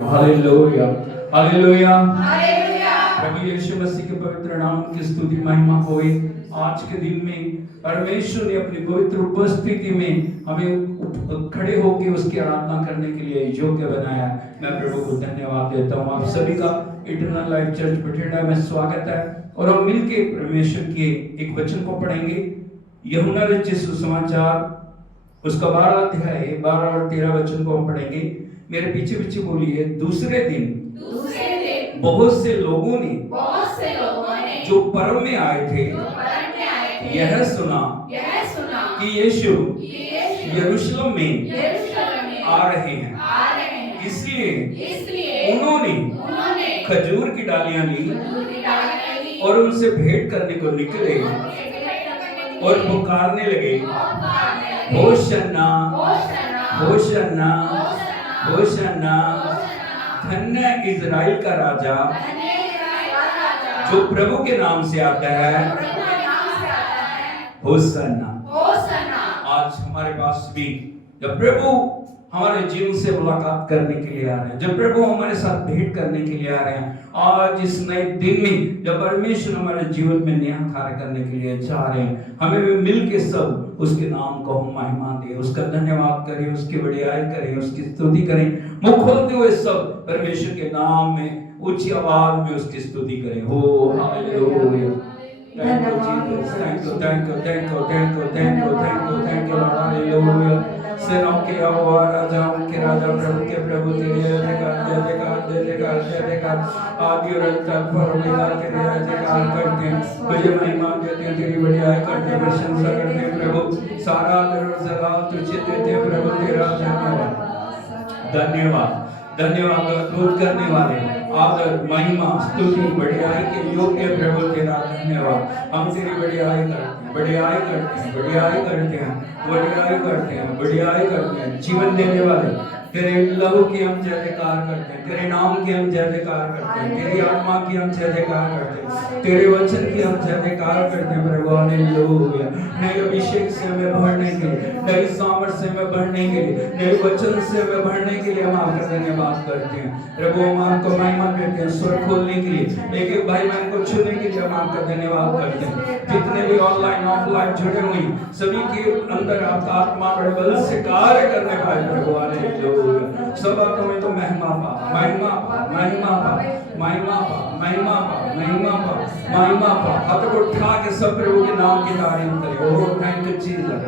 Hallelujah hallelujah. Hallelujah. प्रभु यीशु मसीह के पवित्र नाम की स्तुति महिमा होए। आज के दिन में परमेश्वर ने अपनी पवित्र उपस्थिति में हमें खड़े होकर उसकी आराधना करने के लिए योग्य बनाया। मैं प्रभु को धन्यवाद देता हूँ। आप सभी का इटर्नल लाइफ चर्च बठिंडा में स्वागत है और हम मिलके परमेश्वर के एक वचन को पढ़ेंगे। यूहन्ना रचित सुसमाचार उसका 12 अध्याय 12 और 13 वचन को हम पढ़ेंगे। मेरे पीछे पीछे बोलिए। दूसरे दिन बहुत से लोगों ने जो पर्व में आए थे यह सुना कि यीशु यरूशलेम में आ रहे हैं। इसलिए उन्होंने खजूर की डालियां ली और उनसे भेंट करने को निकले और पुकारने लगे, होशन्ना होशन्ना होशन्ना, धन्य इज़राइल का राजा जो प्रभु के नाम से आता है, होशन्ना। आज हमारे पास भी जब प्रभु हमारे जीवन से मुलाकात करने के लिए आ रहे हैं, जब प्रभु हमारे साथ भेंट करने के लिए आ रहे हैं, आज इस नए दिन में जब परमेश्वर हमारे जीवन में नया कार्य करने के लिए चाह रहे हैं, हमें भी मिल के सब उसके नाम को हम महिमा दें, उसका धन्यवाद करें, उसकी बड़ाई करें, उसकी स्तुति करें। मुख खोलते हुए सब परमेश्वर के नाम में ऊंची आवाज में उसकी स्तुति करें। हो hallelujah. Thank you Jesus, thank you thank you thank you thank you thank you thank you thank you hallelujah. सेनाओं के यहोवा, राजाओं के राजा, प्रभु के प्रभु, तेरे जयकार जयकार जयकार जयकार आदि और अंत परमेश्वर तेरे जयकार करते हैं, तुझे महिमा देते हैं, तेरी बड़ाई करते हैं, प्रशंसा करते हैं प्रभु। सारा आदर और सलाम तुझे देते हैं प्रभु। तेरा धन्यवाद धन्यवाद धन्यवाद। अद्भुत करने वाले, आदर महिमा स्तुति बड़ाई के योग्य प्रभु तेरा धन्यवाद। हम तेरी बड़ाई करते हैं, बड़ाई करते हैं, बड़ाई करते हैं, बड़ाई करते हैं। जीवन देने वाले तेरे लहू की हम जय जयकार करते हैं, तेरे नाम की हम जय जयकार करते हैं, तेरी आत्मा की हम जय जयकार करते हैं, तेरे वचन की हम जय जयकार करते हैं प्रभु। हालेलुया। नए अभिषेक से हमें भरने के लिए, नई सामर्थ से हमें भरने के लिए, नए वचन से हमें भरने के लिए हम आपका धन्यवाद करते हैं प्रभु। हम आपको महिमा देते हैं स्वर खोलने के लिए, एक एक भाई बहन को छूने के लिए हम आपका धन्यवाद करते हैं। जितने भी ऑनलाइन ऑफलाइन जुड़े हुए सभी के अंदर आपका आत्मा बड़े बल से कार्य करने पाए प्रभु। हालेलुया। सब बातों में तो महिमा पा, महिमा पा, महिमा पा, महिमा पा, महिमा पा, महिमा पा, महिमा पा। हाथ को उठा के सब प्रभु के नाम की तारीफ करें। Oh thank you Jesus,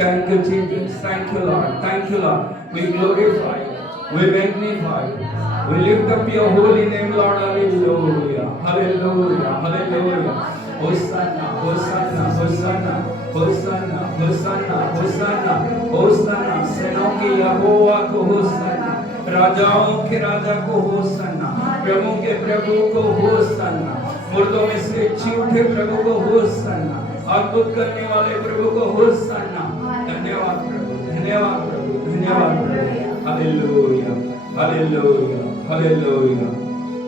thank you Jesus, thank you lord, thank you lord. We glorify, we magnify, we lift up your holy name Lord. Hallelujah, hallelujah, hallelujah. Hosanna, Hosanna, Hosanna, Hosanna, Hosanna, Hosanna, Hosanna. सेनाओं के यहोवा को Hosanna, राजाओं के राजा को Hosanna, प्रभु के प्रभु को Hosanna, मुर्दों में से जी उठे प्रभु को होसन्ना, अद्भुत करने वाले प्रभु को होसन्ना। धन्यवाद प्रभु, धन्यवाद प्रभु, धन्यवाद प्रभु। Hallelujah, hallelujah, hallelujah,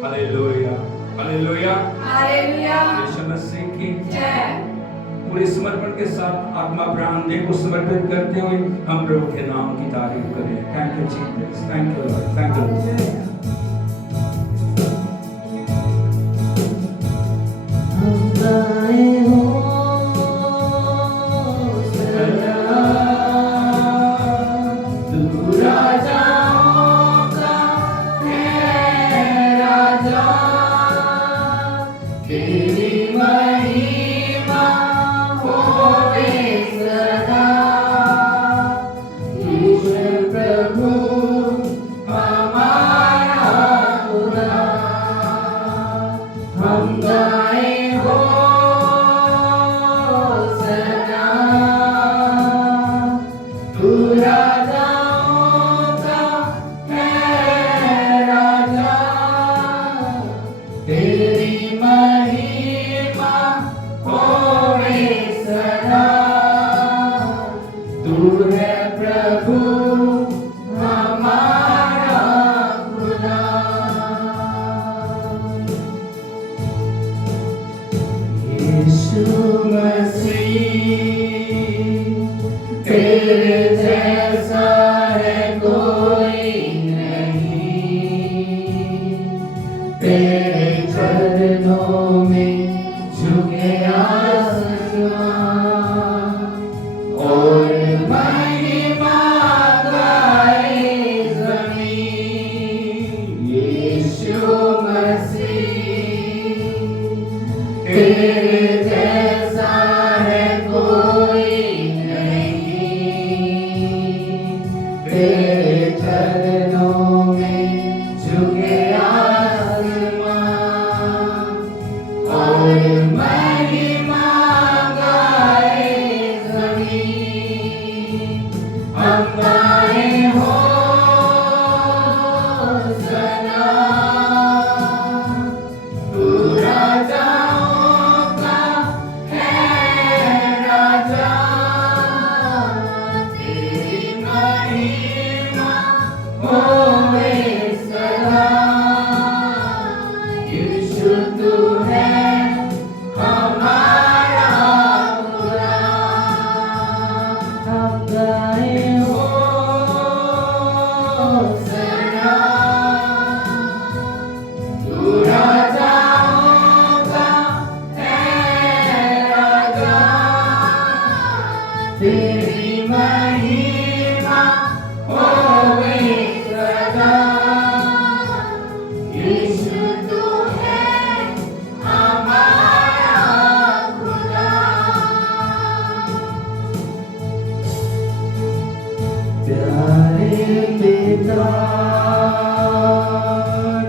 hallelujah, hallelujah, hallelujah. यीशु मसीह की जय। पूरे समर्पण के साथ आत्मा प्राण देह को समर्पित करते हुए हम प्रभु के नाम की तारीफ करें। Thank you Jesus, thank you lord, thank you. प्रभु हमारा तेरे चरणों में झुके आसमां और महिमा गाए ज़मीन। यीशु मसीह तेरे जैसा है कोई नहीं। तेरे चरणों में झुके आसमां और महिमा गाए ज़मीन। हम गाए होसना, तू राजाओं का है राजा। तेरी महिमा होए सदा। यीशु तू है हमारा खुदा। हम गाए होसना, तू राजाओं का है राजा। तेरी महिमा होए सदा। यीशु तू है हमारा खुदा। प्यारे पिता,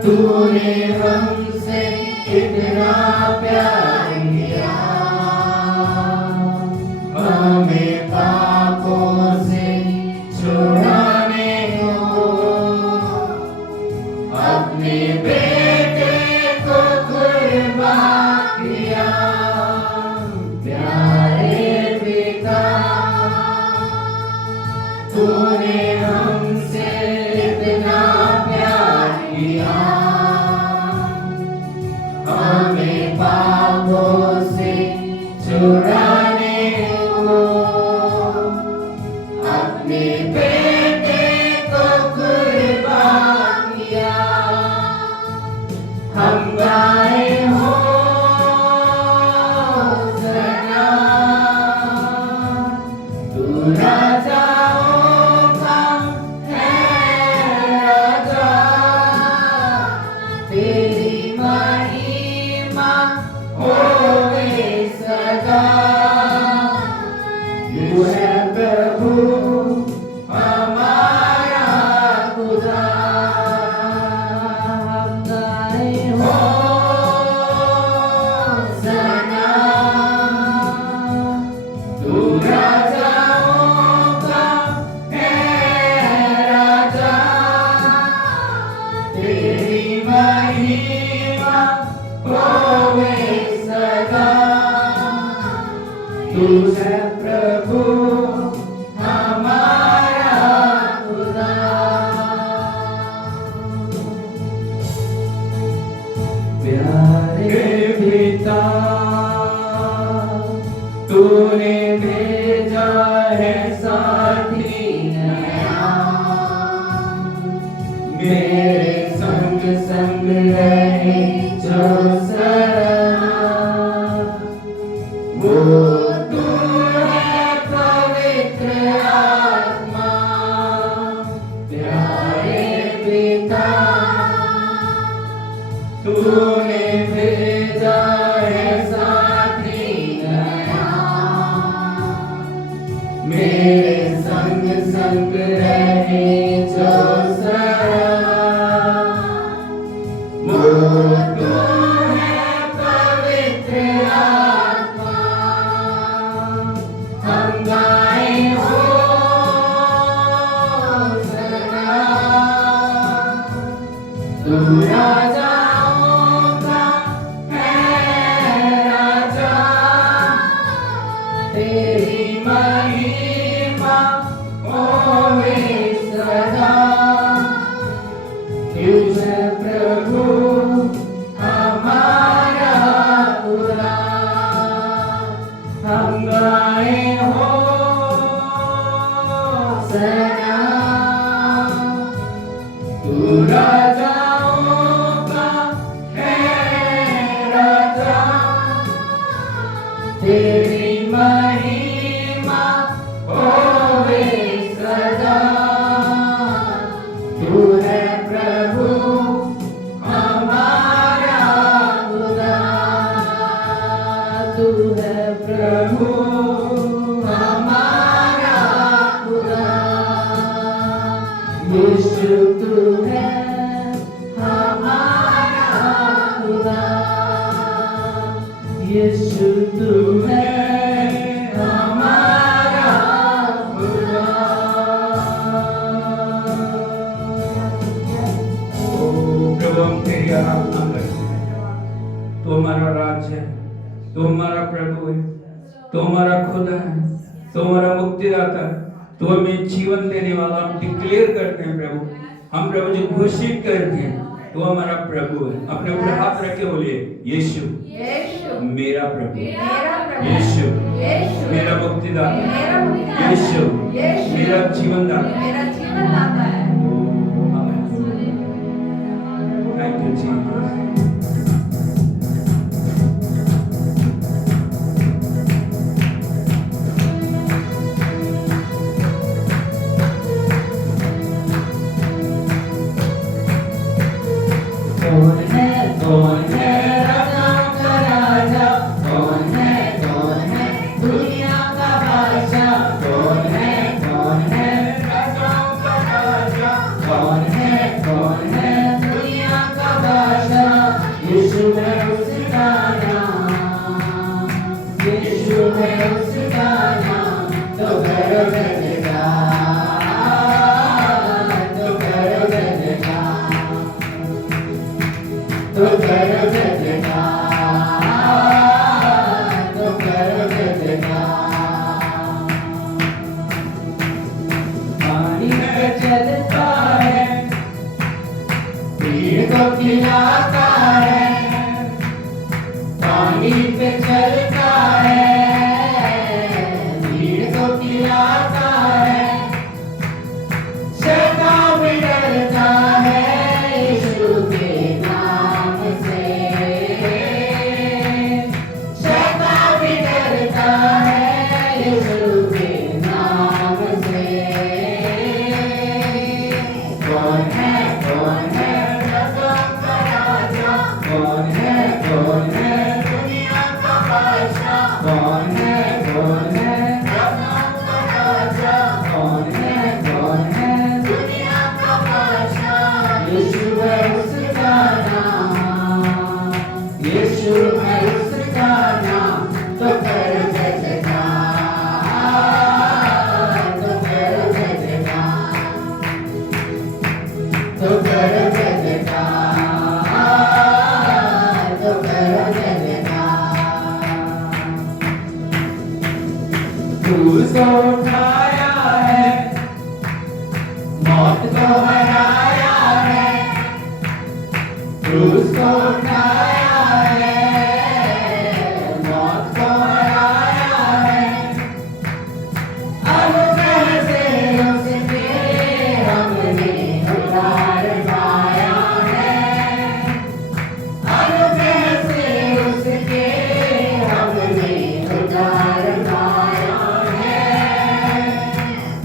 तूने हमसे कितना प्यार किया। हमें पापों से छुड़ाने को अपने बेटे को कुर्बान किया। प्यारे पिता, तूने हमसे इतना प्यार किया। हमें पापों से छुड़ाने को अपने बेटे को कुर्बान किया। हम गाए होसना, तू राजाओं का है राजा। तेरी महिमा होए सदा। तू है प्रभु हमारा खुदा। हम गाए होसना, तू राजाओं का है राजा। तेरी महिमा होए सदा। तू है प्रभु हमारा खुदा। प्यारे पिता, तूने भेजा है साथी नया। मेरे संग संग रहे जो सदा। वो तू है पवित्र आत्मा। प्यारे पिता, तूने भेजा है साथी नया। मेरे संग संग रहे जो सदा। वो तू है पवित्र आत्मा। हम गाए होसना, तू राजाओं का है राजा। तेरी महिमा होए सदा। तू है प्रभु हमारा खुदा। हम गाए होसना, तू राजाओं का आराधना करते हैं। तो हमारा राज्य है, तो हमारा प्रभु है, तो हमारा खुदा है, तो हमारा मुक्तिदाता है, तो हमें जीवन देने वाला। हम डिक्लेयर करते हैं प्रभु, हम प्रभु जी घोषित करते हैं तो हमारा प्रभु है। अपने ऊपर हाथ रख के बोलिए, यीशु मेरा प्रभु, यीशु मेरा मुक्तिदाता, यीशु मेरा जीवन दाता। Thank you Jesus. कौन है राजाओं का राजा, कौन है दुनिया का बादशाह, कौन है राजाओं का राजा, कौन है दुनिया का बादशाह। यीशु है उसका नाम, यीशु है उसका नाम। तो करो जयकार, तो करो जयकार, तो करो जयकार, तो करो जयकार। पानी पे चलता है, भीड़ को खिलाता है, पानी पे चलता है, भीड़ को खिलाता है। शैतान भी डरता है यीशु के नाम से, शैतान भी डरता है यीशु के नाम से। कौन है राजाओं का राजा, कौन है दुनिया का बादशाह, कौन है राजाओं का राजा, कौन है दुनिया का बादशाह। यीशु है उसका नाम, यीशु है उसका नाम। तो करो जयकार, तो करो जयकार, तो करो जयकार, तो करो जयकार। क्रूस को उठाया है, मौत को हराया है, क्रूस को उठाया है, मौत को हराया है। अब कैसे उसके हमने उद्धार पाया है, अब कैसे उसके हमने उद्धार पाया है।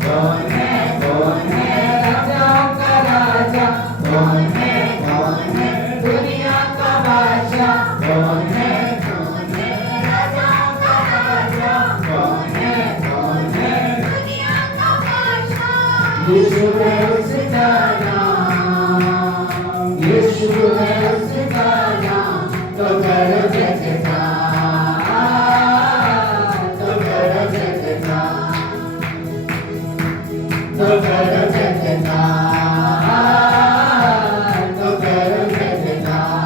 कौन है राजाओं का राजा, कौन है दुनिया का बादशाह, कौन है राजाओं का राजा, कौन है दुनिया का बादशाह। यीशु है उसका नाम, यीशु है उसका नाम। तो करो जयकार, तो करो जयकार, तो करो जयकार, तो करो जयकार,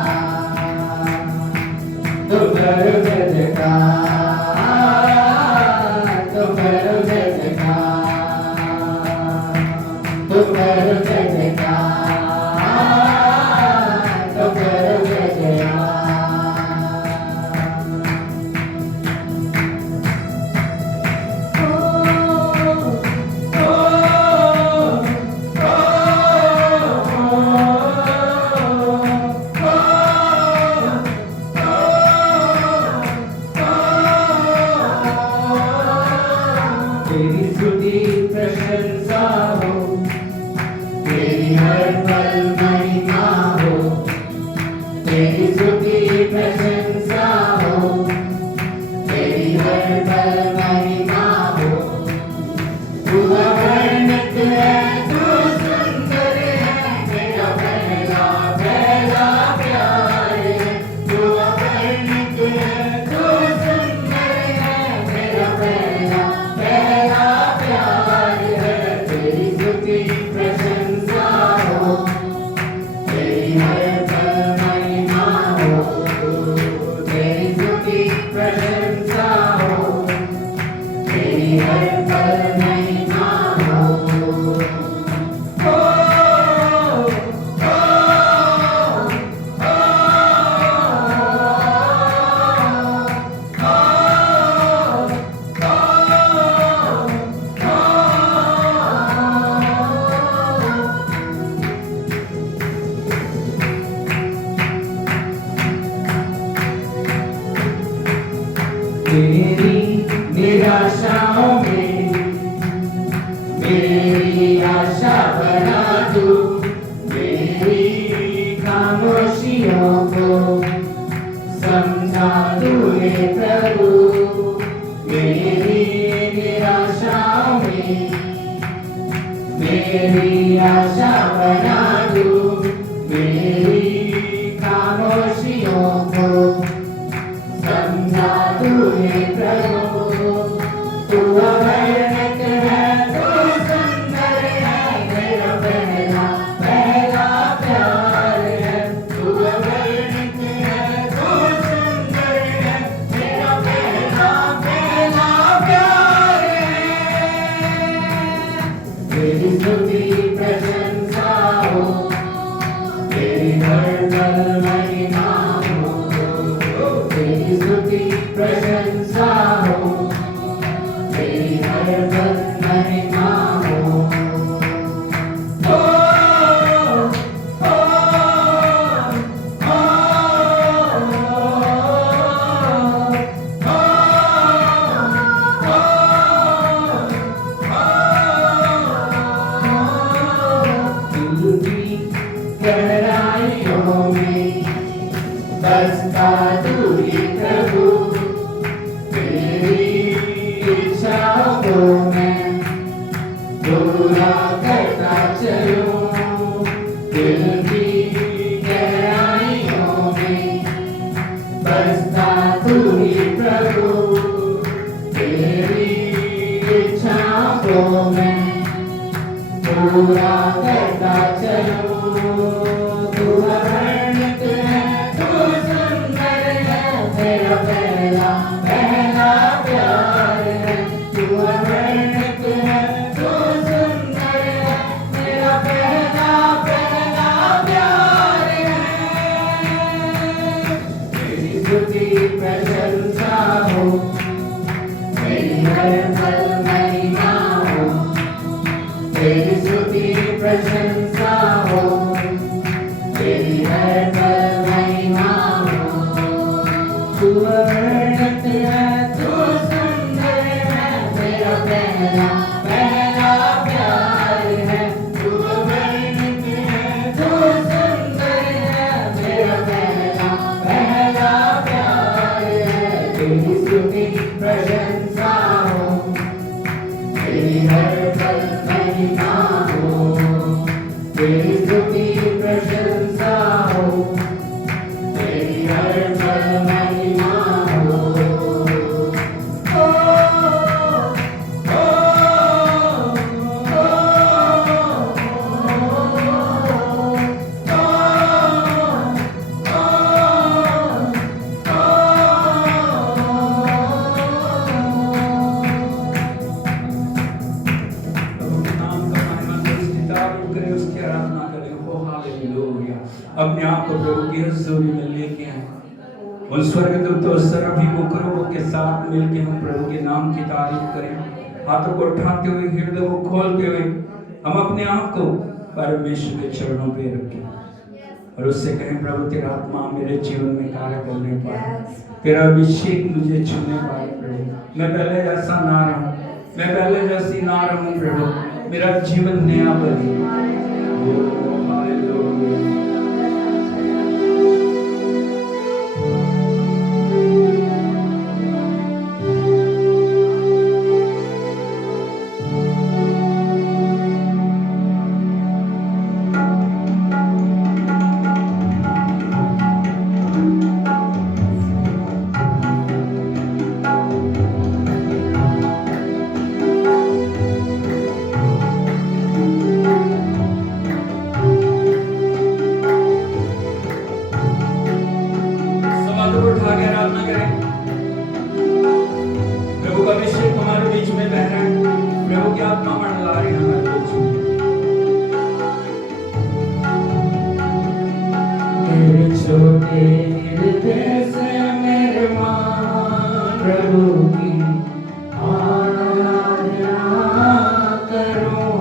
तो करो जयकार, तो करो जयकार, तो करो जयकार, तो तेरी निराशाओं में मेरी आशा बना तू, मेरी खामोशियों को समझा तूने प्रभु। मेरी निराशाओं में मेरी आशा बना तू, मेरी खामोशियों को समझा तूने प्रभु। तू अवर्णित है, तू सुंदर है, मेरा पहला पहला प्यार है। तू अवर्णित है, तू सुंदर है, मेरा पहला पहला प्यार है। तेरी स्तुति प्रशंसा हो, तेरी हर पल महिमा हो। तेरी स्तुति प्रशंसा हो, तेरी हर पल महिमा हो। ओ, ओ, दिल की गहराइयों में बसता तू ही प्रभु। तेरी इच्छाओं को मैं पूरा करता चलूं। दिल की गहराइयों में बसता तू ही प्रभु। तेरी इच्छाओं को मैं पूरा करता चलूं। तू अवर्णित है, तू सुंदर है, मेरा पहला पहला प्यार है। तू अवर्णित है, तू सुंदर है, मेरा पहला पहला प्यार है। तेरी स्तुति प्रशंसा हो, तेरी हर पल महिमा हो। तेरी स्तुति प्रशंसा हो, तेरी हर पल महिमा हो। तू अवर्णित है, तू सुंदर है, मेरा पहला पहला प्यार है। तू अवर्णित है, तू सुंदर है, मेरा पहला पहला प्यार है। तेरी स्तुति प्रशंसा हो, तेरी हर पल महिमा हो। तेरी स्तुति प्रशंसा हो, तेरी हर पल महिमा हो। ओ, ओ, अपने आप को प्रभु की हजूरी में लेके आए। उन स्वर्गदूतों सराफीमों करूबों के साथ मिलके हम प्रभु के नाम की तारीफ करें। हाथों को उठाते हुए, हृदय को खोलते हुए हम अपने आप को परमेश्वर के चरणों पे रखें और उससे कहें, प्रभु तेरा आत्मा मेरे जीवन में कार्य करने पाए, तेरा अभिषेक मुझे छूने पाए। प्रभु मैं पहले जैसा ना रहूं, मैं पहले जैसी ना रहूं प्रभु, मेरा जीवन नया बने। छोटे हृदय से मेरे मान प्रभु की आराधना करूं।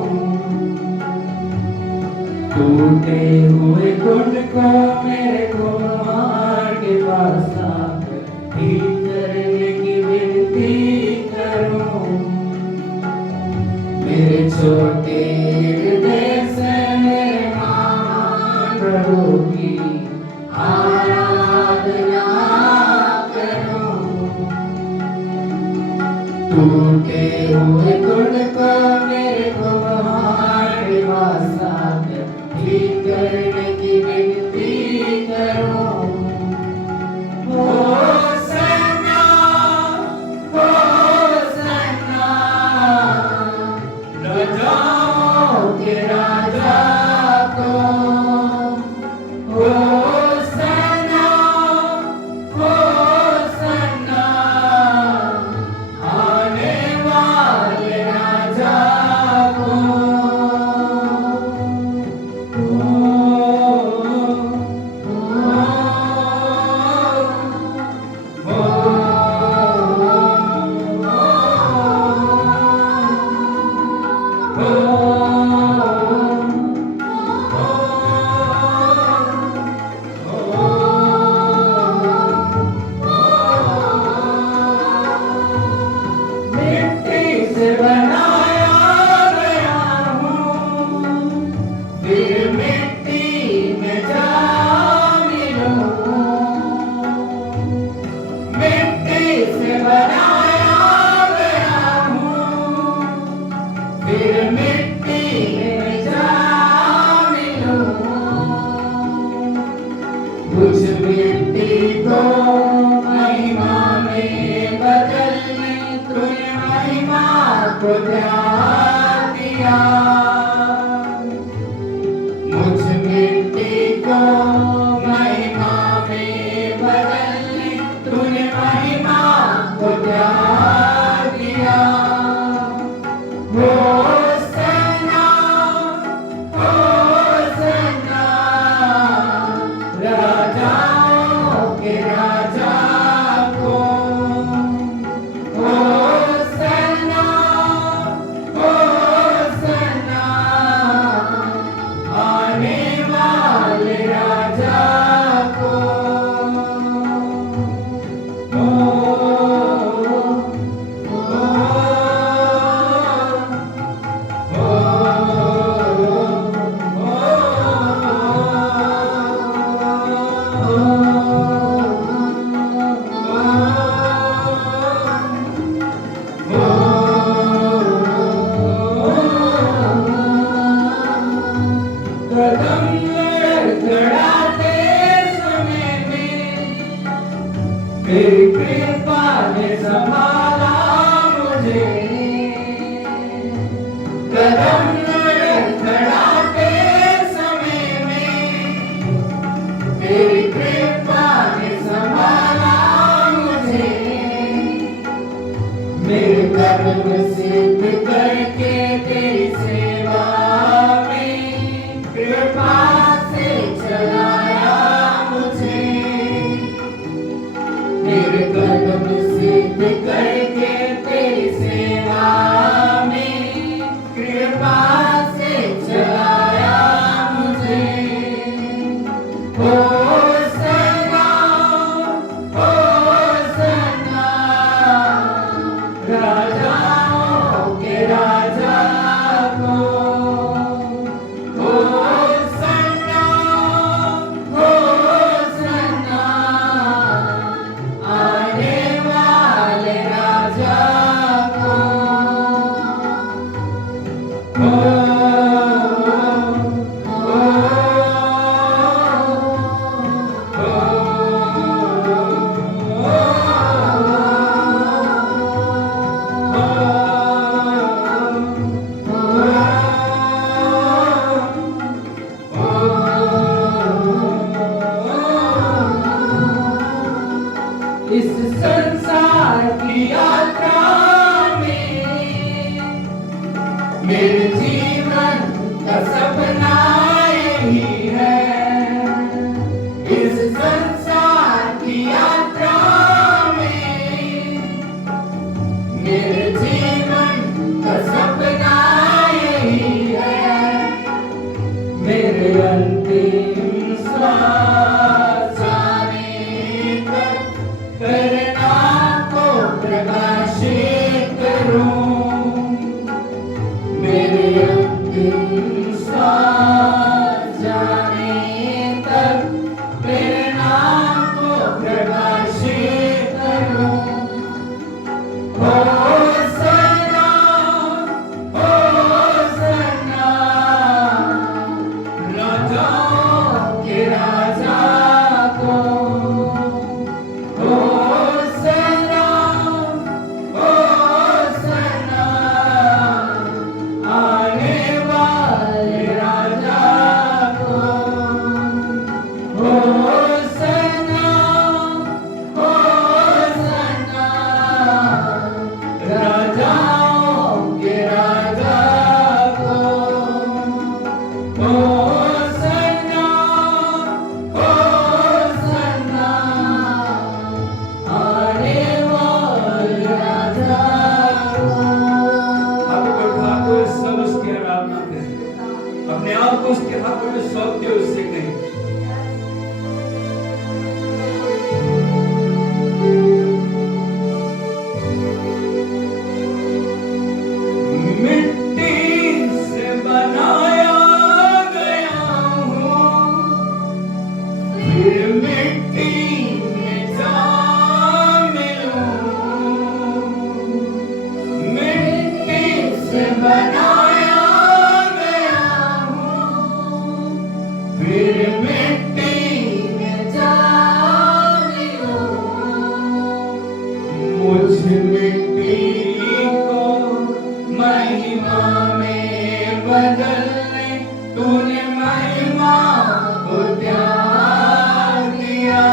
टूटे हुए घुट को मेरे कुमार के पास आकर ठीक करने की छोटे हृदय से महान प्रभु की आराधना करूं। टूटे हुए गुण को मेरे को तुम्हारे पास आकर ठीक करने की विनती करूं। होसन्ना, होसन्ना, राजाओं के राजा को। होसन्ना, होसन्ना, आने वाले राजा को। मिट्टी से बनाया गया हूँ, फिर मिट्टी में जा मिलूं। मिट्टी से बनाया गया हूँ, फिर मिट्टी में जा मिलूं। कुछ मिट्टी को महिमा में बदलने तूने महिमा को त्याग दिया। मुझ मिट्टी को महिमा में बदलने तूने महिमा को त्याग दिया। होसन्ना, होसन्ना, राजाओं के राजा को। होसन्ना, होसन्ना, आने वाले राजा को। कदम लड़खड़ाते समय में तेरी कृपा ने संभाला मुझे। कदम लड़खड़ाते समय में तेरी कृपा ने संभाला मुझे। मेरे कर्म सिद्ध करके तेरी सेवा में कृपा से चलाया मुझे। मेरे कर्म सिद्ध करके तेरी सेवा में कृपा से चलाया मुझे। होसन्ना, होसन्ना, राजाओं के राजा को। होसन्ना, होसन्ना, आने वाले राजा को। इस संसार की यात्रा में मेरे जीवन का सपना यही है। इस संसार की यात्रा में मेरे जीवन का सपना यही है। मेरे अंतिम श्वास जाने तक करना को प्रकाशित करूं। मेरे फिर मिट्टी में जा मिलूं, मिट्टी से बनाया गया हूँ, फिर मिट्टी में जा मिलूं, मुझ मिट्टी को महिमा में बदलने तूने महिमा को त्याग दिया,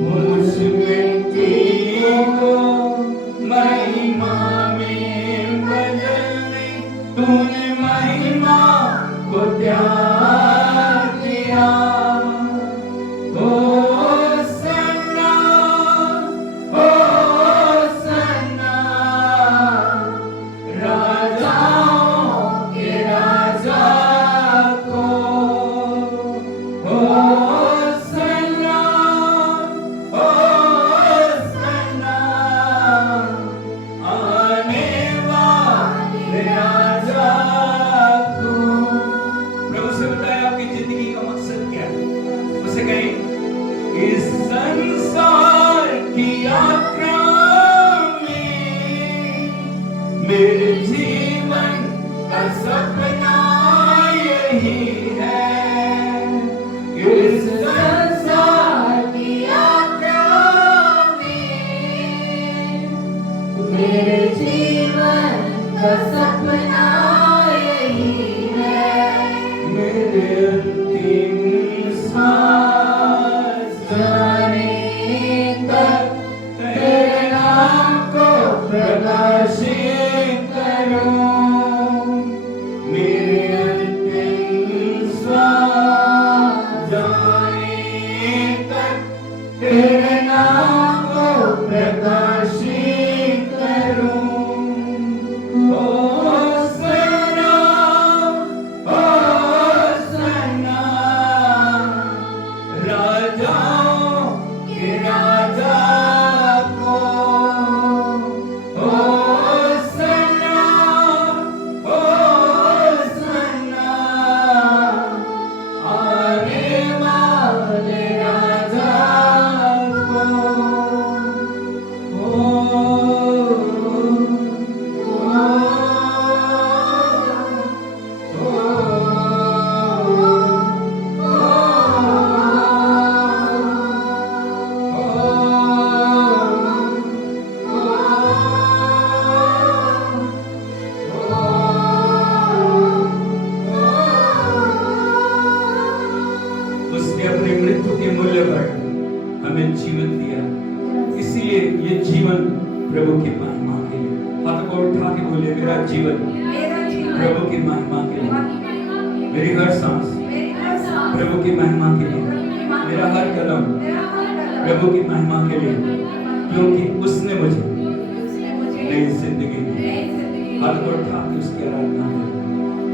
मुझ मिट्टी को महिमा में बदलने तूने महिमा को त्याग दिया। होसन्ना, होसन्ना, राजाओं के राजा को, होसन्ना, होसन्ना, आने वाले राजा को। प्रभु से बताया आपकी जिंदगी का मकसद क्या है, उसे कहें इस संसार की यात्रा में मेरे जीवन का सपना यही है, इस संसार की यात्रा में मेरे जीवन का सपना यही है, मेरे अंतिम सांस जाने तक तेरे नाम को प्रकाशित करूं, मेरे अंतिम सांस जाने तक तेरे नाम को प्रकाशित करूं। होसन्ना, होसन्ना, राजाओं के राजा को, होसन्ना, होसन्ना, आने वाले राजा को। उसने अपने मृत्यु के मूल्य पर हमें जीवन दिया, इसीलिए ये जीवन प्रभु की महिमा के लिए। हाथ को उठा के बोले मेरा जीवन प्रभु की महिमा के लिए, मेरी हर सांस प्रभु की महिमा के लिए, मेरा हर कदम प्रभु की महिमा के लिए, क्योंकि उसने मुझे नई जिंदगी दी। हाथ को उठा के उसकी आराधना करें।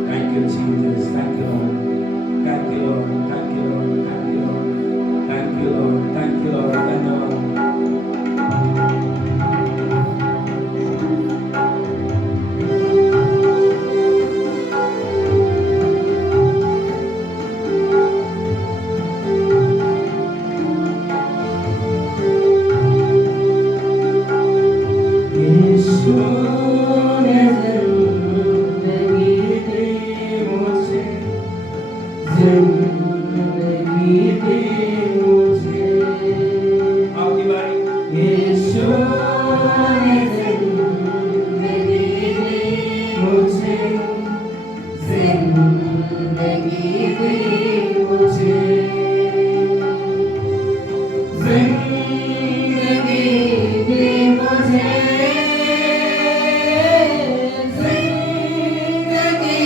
Thank you Jesus, thank you lord, thank you lord, thank you lord, thank you lord, thank you lord, thank you Lord, धन्यवाद। यीशु ने जिंदगी दी मुझे, जिंदगी दी मुझे। आपकी बारी। यीशु ने जिंदगी दी मुझे, जिंदगी दी मुझे, जिंदगी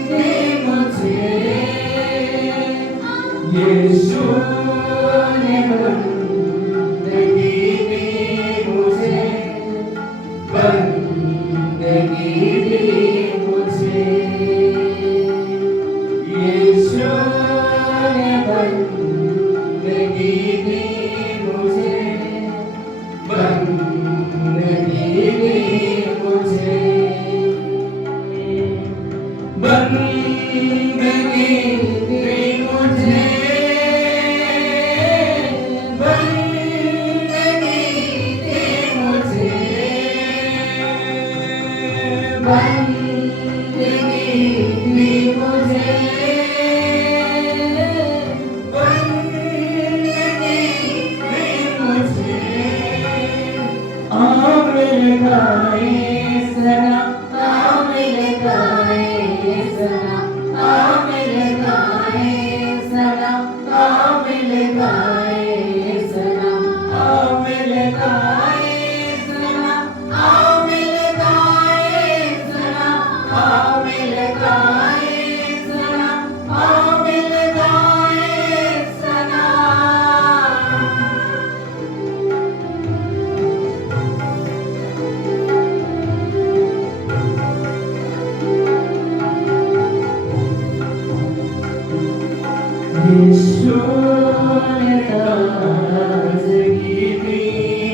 दी मुझे, यीशु ने बंदगी दी मुझे, बंदगी दी मुझे, यीशु ने बंदगी दी गाए सनम, आओ मिल गाए सनम, आओ मिल गाए सनम, आओ मिल गाए सनम, आओ मिल गाए सनम, आओ मिल गाए सनम, आओ मिल गाए सनम, आओ मिल गाए यीशु ने ताज़गी दी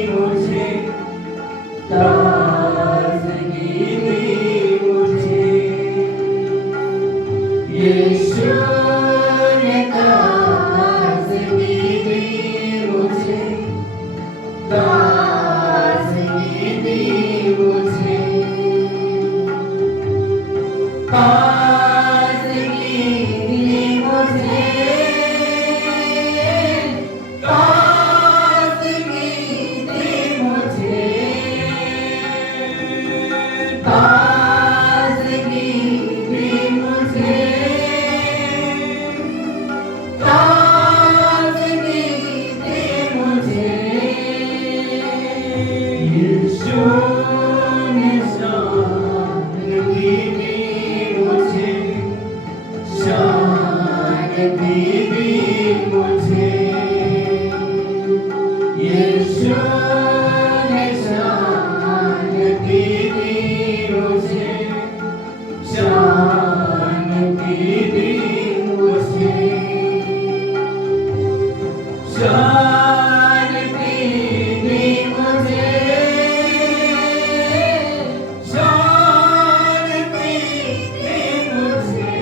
मुझे, ताज़गी दी मुझे। यीशु ने ताज़गी दी मुझे, ताज़गी दी मुझे। ताज़गी दी मुझे, ताज़गी दी मुझे, ताज़गी दी मुझे, ताज़गी दी मुझे। यीशु ने शांति दी मुझे, शांति दी मुझे। यीशु ने शांति दी मुझे, शांति दी मुझे। शांति दी मुझे, शांति दी मुझे,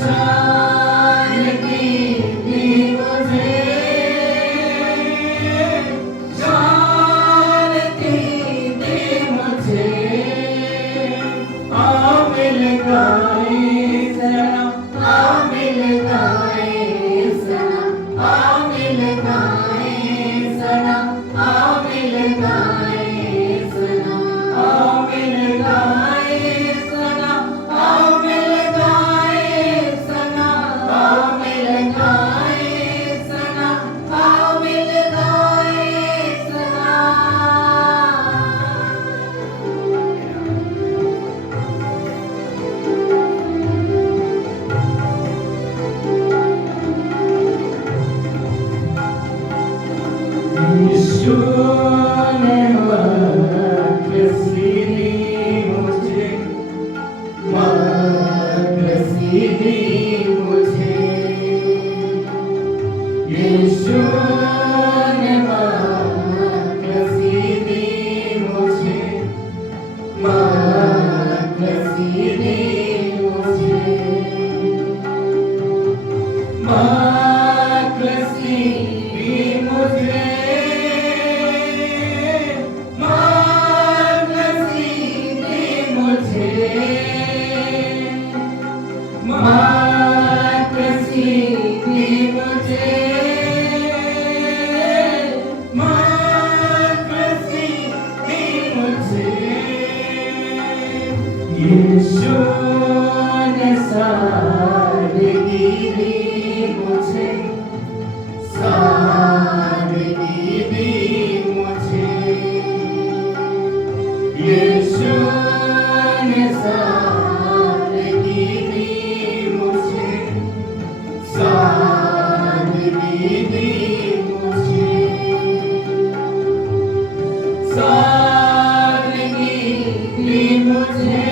शांति दी मुझे, शांति दी मुझे। आओ मिल गाए सनम, आओ मिल गाए सनम, आओ मिल गाए सनम, आओ मिल गाए सनम, आओ मिल गाए सनम, आओ मिल गाए सनम, आओ मिल गाए सनम, आओ मिल गाए यीशु ने मक़सी दी मुझे, मक़सी दी मुझे। यीशु ने मक़सी दी मुझे, मक़सी दी मुझे। मक़सी दी मुझे, मक़सी दी मुझे, मक़सी दी मुझे, मक़सी दी मुझे। यीशु ने सादगी दी मुझे, सादगी दी मुझे। यीशु ने सादगी दी मुझे, सादगी दी मुझे। सादगी दी मुझे,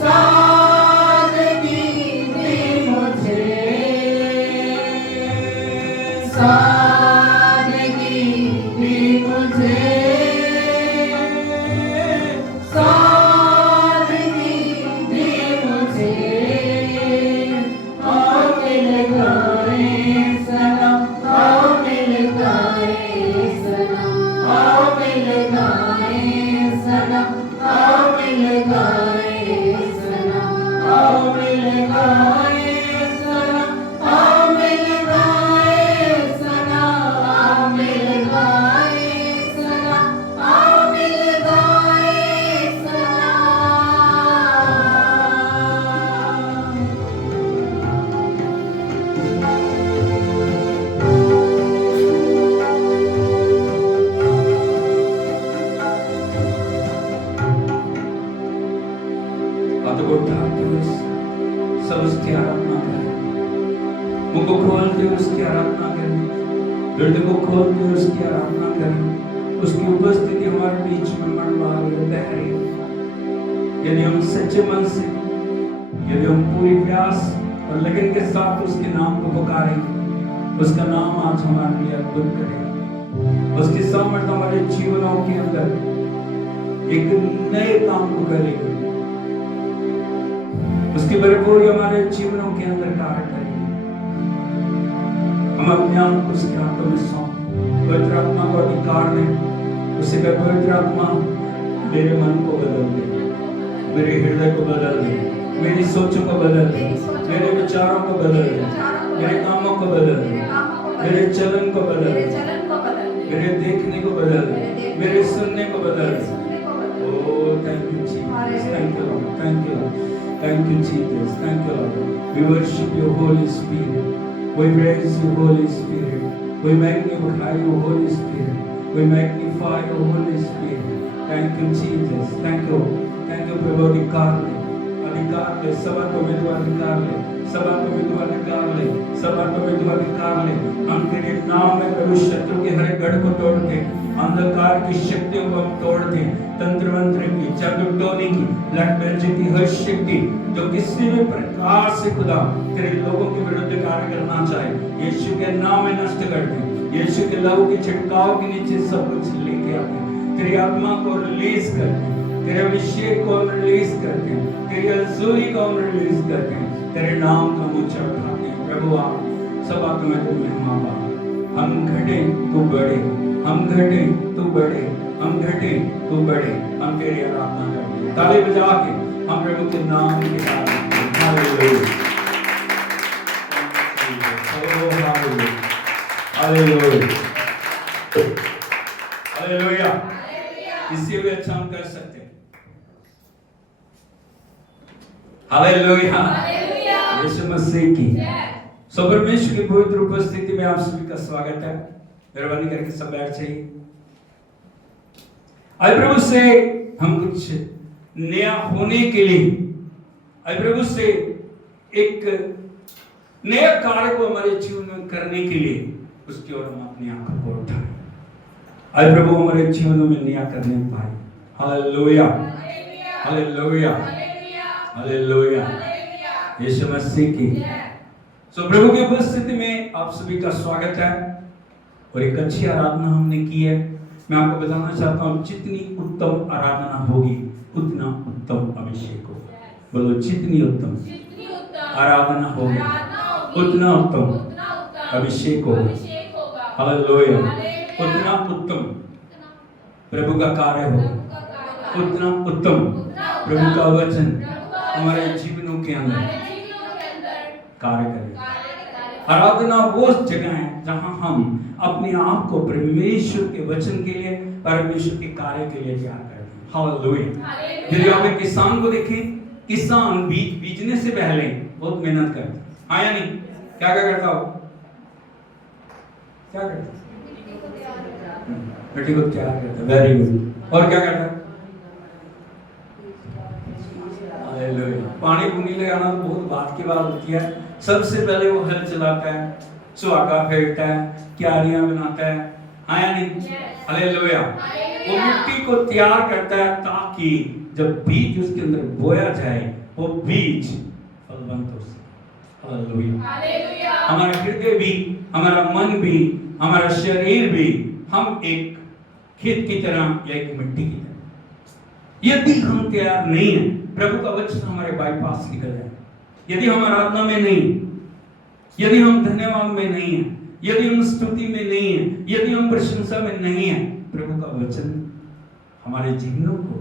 सादगी दी मुझे, सादगी दी मुझे, सादगी दी मुझे। आओ मिल गाए सनम, आओ मिल गाए सनम, आओ मिल गाए सनम, आओ मिल गाए सनम, आओ मिल गाए सनम, आओ मिल गाए सनम। मुझको खोलते उसकी आराधना करें, हृदय को खोलते उसकी आराधना करें। उसकी उपस्थिति हमारे बीच में मंडला रहे। यदि हम सच्चे मन से, यदि हम पूरी प्यास और लगन के साथ उसके नाम को पुकारें, उसका नाम आज हमारे लिए अद्भुत करेगा। उसकी सामर्थ हमारे जीवनों के अंदर एक नए काम को करेगी। उसकी भरपूरी हमारे जीवनों के अंदर कार्य करेगी। हम अपने आप को उसके हाथों में सौंप, पवित्र आत्मा को अधिकार दें। उसे कहे, पवित्र आत्मा मेरे मन को बदल दे, मेरे हृदय को बदल दे, मेरी सोचों को बदल दे, मेरे विचारों को बदल दे, मेरे कामों को बदल दे, मेरे चलन को बदल दे, मेरे देखने को बदल दे, मेरे सुनने को बदल दे। Oh, thank you, Jesus. Thank you, Lord. Thank you, Lord. Thank you, Jesus. Thank you, Lord. We worship your Holy Spirit. We praise you, Holy Spirit. We magnify you, Holy Spirit. We magnify you, Holy Spirit. Thank you, Jesus. Thank you. Thank you, प्रभु। अधिकार ले, सभा को में तू अधिकार ले, सभा को में तू अधिकार ले, सभा को में तू अधिकार ले। हम तेरे नाम में प्रभु शत्रु के हर गढ़ को तोड़ते, अंधकार की शक्तियों को हम तोड़ते, तंत्र मंत्र की, जादू टोनी की, ब्लैक मैजिक की हर शक्ति जो किसी भी प्रकार से खुदा तेरे लोगों के विरुद्ध कार्य करना चाहे, यीशु के नाम में नष्ट करते। यीशु के लहू के छिड़काव के नीचे सब कुछ लेके आते हैं। तेरी आत्मा को रिलीज करते हैं, तेरे अभिषेक को हम रिलीज करते हैं, तेरी हजूरी को हम रिलीज करते हैं, तेरे नाम का ऊंचा उठाते हैं। प्रभु आप सब आत्मा को महिमा पा। हम घटे तू बढ़े, हम घटे तू बढ़े, हम घटे तू बढ़े। हम तेरी आराधना करते हैं, ताली बजा के हम प्रभु के नाम की आराधना करते हैं। Hallelujah, hallelujah. इससे भी अच्छा हम कर सकते हैं। हालेलुया, यीशु मसीह की। सो परमेश्वर की पवित्र उपस्थिति में आप सभी का स्वागत है। मेहरबानी करके सब बैठ जाइए। आज प्रभु से हम कुछ नया होने के लिए, आज प्रभु से एक नया कार्य को हमारे जीवन में करने के लिए उसकी ओर हम अपनी आंखों को उठाएं। आज प्रभु हमारे जीवनों में नया करने पाए। हालेलुया, हालेलुया, हालेलुया, यीशु मसीह की। सो प्रभु की उपस्थिति में आप सभी का स्वागत है और एक अच्छी आराधना हमने की है। मैं आपको बताना चाहता हूँ, जितनी उत्तम आराधना होगी उतना उत्तम अभिषेक होगा। बोलो, जितनी उत्तम आराधना होगी उतना उत्तम अभिषेक होगा। हालेलुया, उतना उत्तम प्रभु का कार्य होगा, उतना उत्तम प्रभु का वचन हमारे जीवनों के अंदर कार्य करेगा। आराधना वो जगह है जहां हम अपने आप को परमेश्वर के वचन के लिए, परमेश्वर के कार्य के लिए तैयार करते हैं। हालेलुया। यदि आप एक किसान को देखें, किसान बीज बीजने से पहले बहुत मेहनत करता है, हाँ या नहीं? क्या क्या करता हो? क्या करता? मिट्टी को तैयार करता है। Very good. और क्या करता है? हालेलुया। पानी पुनी लगाना तो बहुत बात की बात होती है। सबसे पहले वो हल चलाता है, सुहागा फेरता है, क्यारियां बनाता है, हाँ या नहीं? हालेलुया। वो मिट्टी को तैयार करता है ताकि जब बीज उसके अंदर बोया जाए वो बीज फलवंत हो सके। हालेलुया। हमारा हृदय भी, हमारा मन भी, हमारा शरीर भी, हम एक खेत की तरह या एक मिट्टी की तरह, यदि हम तैयार नहीं है, प्रभु का वचन हमारे बाईपास निकल जाए, यदि हम आराधना में नहीं, यदि हम धन्यवाद में नहीं है, यदि हम स्तुति में नहीं है, यदि हम प्रशंसा में नहीं है, प्रभु का वचन हमारे जीवनों को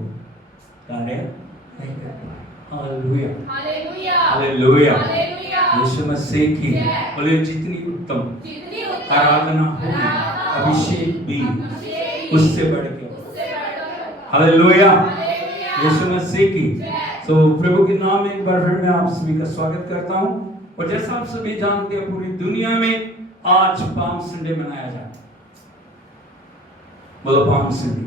कार्य नहीं कर पाए। हालेलुया, हालेलुया, हालेलुया, यीशु मसीह की। बोले, जितनी उत्तम आराधना होगी, अभिषेक भी उससे बढ़ के। हालेलुया, यीशु मसीह की। तो प्रभु के नाम में एक बार फिर मैं आप सभी का स्वागत करता हूं। और जैसा आप सभी जानते हैं, पूरी दुनिया में आज पाम संडे मनाया जाता है। बोलो, पाम संडे।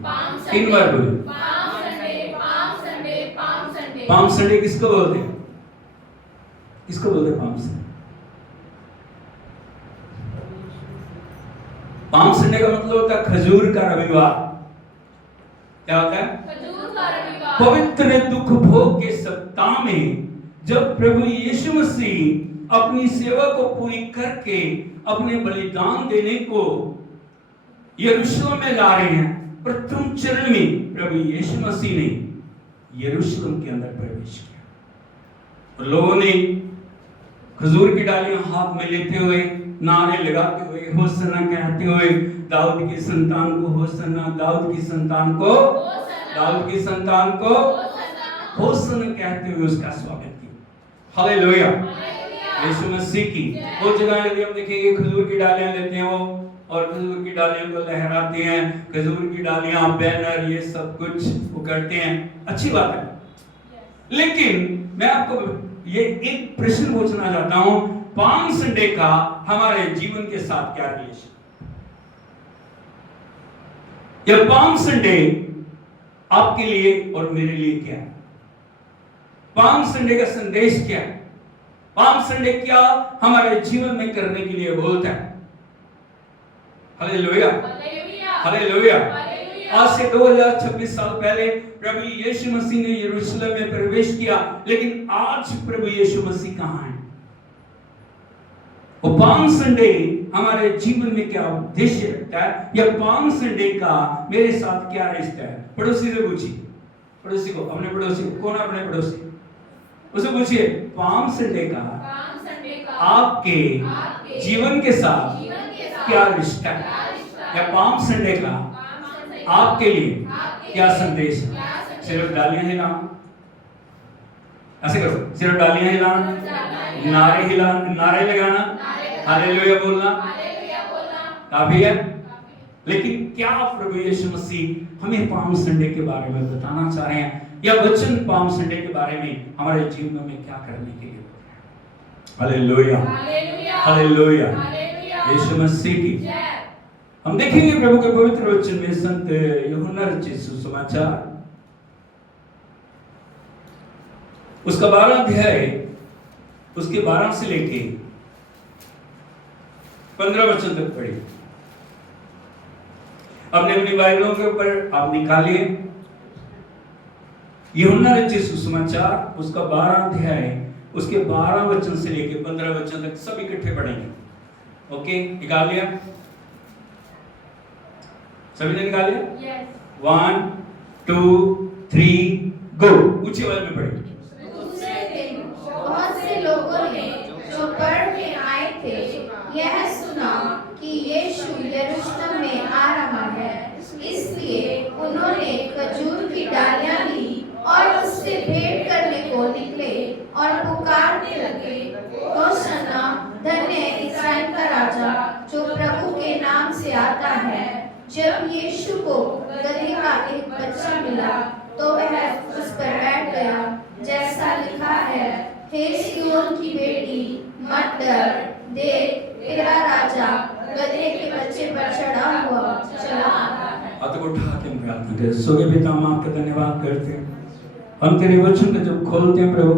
तीन बार बोलो, palm Sunday, palm Sunday, palm Sunday. Palm Sunday किसको बोलते हैं? किसको बोलते हैं पाम संडे? पाम संडे का मतलब होता है खजूर का रविवार। क्या होता है? खजूर का रविवार। पवित्र दुख भोग के सप्ताह में जब प्रभु यीशु मसीह अपनी सेवा को पूरी करके अपने बलिदान देने को यरूशलेम में ला रहे हैं, प्रथम चरण में प्रभु यीशु मसीह ने यरूशलेम के अंदर प्रवेश किया। और लोगों ने खजूर की डालियां हाथ में लेते हुए, नारे लगाते हुए, होसन्ना कहते हुए, दाऊद की संतान को होसन्ना, दाऊद की संतान को, दाऊद की संतान को होसन्ना कहते हुए उसका स्वागत किया। हालेलुया, यीशु मसीह की। वो जगह यदि हम देखेंगे खजूर की डालियां लेते हैं वो, और खजूर की डालियों को लहराते हैं, खजूर की डालियां, बैनर, ये सब कुछ वो करते हैं, अच्छी बात है। लेकिन मैं आपको ये एक प्रश्न पूछना चाहता हूं, पाम संडे का हमारे जीवन के साथ क्या रिलेशन? यह पाम संडे आपके लिए और मेरे लिए क्या है? पाम संडे का संदेश क्या है? पाम संडे क्या हमारे जीवन में करने के लिए बोलता है? Hallelujah, hallelujah. आज से 2026 साल पहले प्रभु यीशु मसीह ने यरूशलेम में प्रवेश किया, लेकिन आज प्रभु यीशु मसीह कहां है? वो पाम संडे हमारे जीवन में क्या उद्देश्य रखता है, या पाम संडे का मेरे साथ क्या रिश्ता है? पड़ोसी से पूछिए, पड़ोसी को, अपने पड़ोसी को, कौन अपने पड़ोसी, उसे पूछिए पाम संडे का आपके जीवन के साथ क्या रिश्ता है, या पाम संडे का आपके लिए क्या संदेश है? सिर्फ डालियां हिलाना, ऐसे करो, सिर्फ डालियां हिलाना, नारे हिलाना, नारे लगाना, हालेलुया बोलना काफी है। लेकिन क्या प्रभु यीशु मसीह हमें पाम संडे के बारे में बताना चाह रहे हैं, या वचन पाम संडे के बारे में हमारे जीवन में क्या करने के लिए? हालेलुया, हालेलुया, यीशु मसीह की। हम देखेंगे प्रभु के पवित्र वचन में संत यूहन्ना रचित सुसमाचार उसका 12 अध्याय, उसके 12 से लेके 15 वचन तक पढ़िए। अपने अपनी बाइबलों के ऊपर आप निकालिए यूहन्ना रचित सुसमाचार उसका 12 अध्याय, उसके 12 वचन से लेके 15 वचन तक सब इकट्ठे पढ़ेंगे। ओके, निकाल लिया? सभी ने निकाल लिया? 1 2 3 गो। ऊंची आवाज में पढ़िए। दूसरे दिन बहुत से लोगों ने जो पढ़ के आए थे यह सुना कि यीशु यरूशलेम में आ रहा है, इसलिए उन्होंने खजूर की डालियां ली और उससे भेंट करने को निकले और पुकारने लगे, होसन्ना, धन्य इस्राएल का राजा जो प्रभु के नाम से आता है। जब यीशु को गदहे का एक बच्चा मिला तो वह उस पर बैठ गया, जैसा लिखा है, हे सिय्योन की बेटी, मत डर, देख तेरा राजा गदहे के बच्चे पर चढ़ा हुआ चला आता है। हाथ को उठा के हम प्रार्थना करें। सोगे पिता, हम आपका धन्यवाद करते हैं, हम तेरे वचन को जब खोलते हैं प्रभु,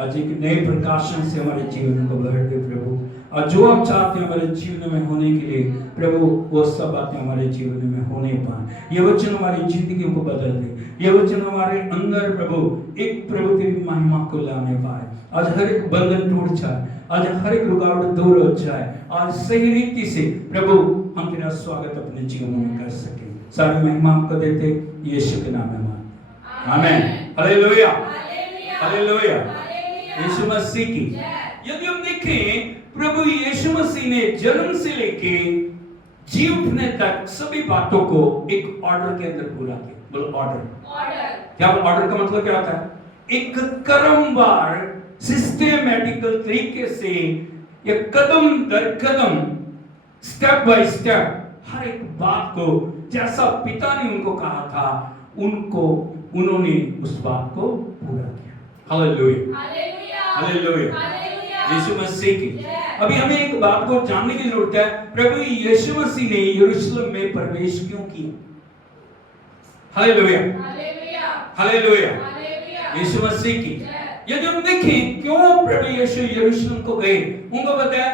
आज एक नए प्रकाशन से हमारे जीवन को भर दे प्रभु, और जो आप चाहते हैं हमारे जीवन में होने के लिए प्रभु, वो सब बातें हमारे जीवन में होने पाए। ये वचन हमारी जिंदगी को बदल दे, ये वचन हमारे अंदर प्रभु एक प्रभु तेरी महिमा को लाने पाए। आज हर एक बंधन टूट जाए, आज हर एक रुकावट दूर हो जाए, आज सही रीति से प्रभु हम तेरा स्वागत अपने जीवन में कर सके। सारी महिमा आपको देते यीशु के नाम में मांगते, आमीन। हालेलुया, हालेलुया, यीशु मसीह की। यदि हम देखें प्रभु यीशु मसीह ने जन्म से लेके जी उठने तक सभी बातों को एक ऑर्डर के अंदर पूरा किया। बोलो ऑर्डर। क्या ऑर्डर का मतलब क्या होता है? एक क्रमवार सिस्टेमेटिकल तरीके से, एक कदम दर कदम, स्टेप बाय स्टेप हर एक बात को जैसा पिता ने उनको कहा था, उन्होंने उस बात को पूरा किया। हालेलुया, हालेलुया, यीशु मसीह की। अभी हमें एक बात को जानने की जरूरत है, प्रभु यीशु मसीह ने यरूशलेम में प्रवेश क्यों किया? हालेलुया, हालेलुया, यीशु मसीह की। यदि हम देखें क्यों प्रभु यीशु यरूशलेम को गए, उनको पता है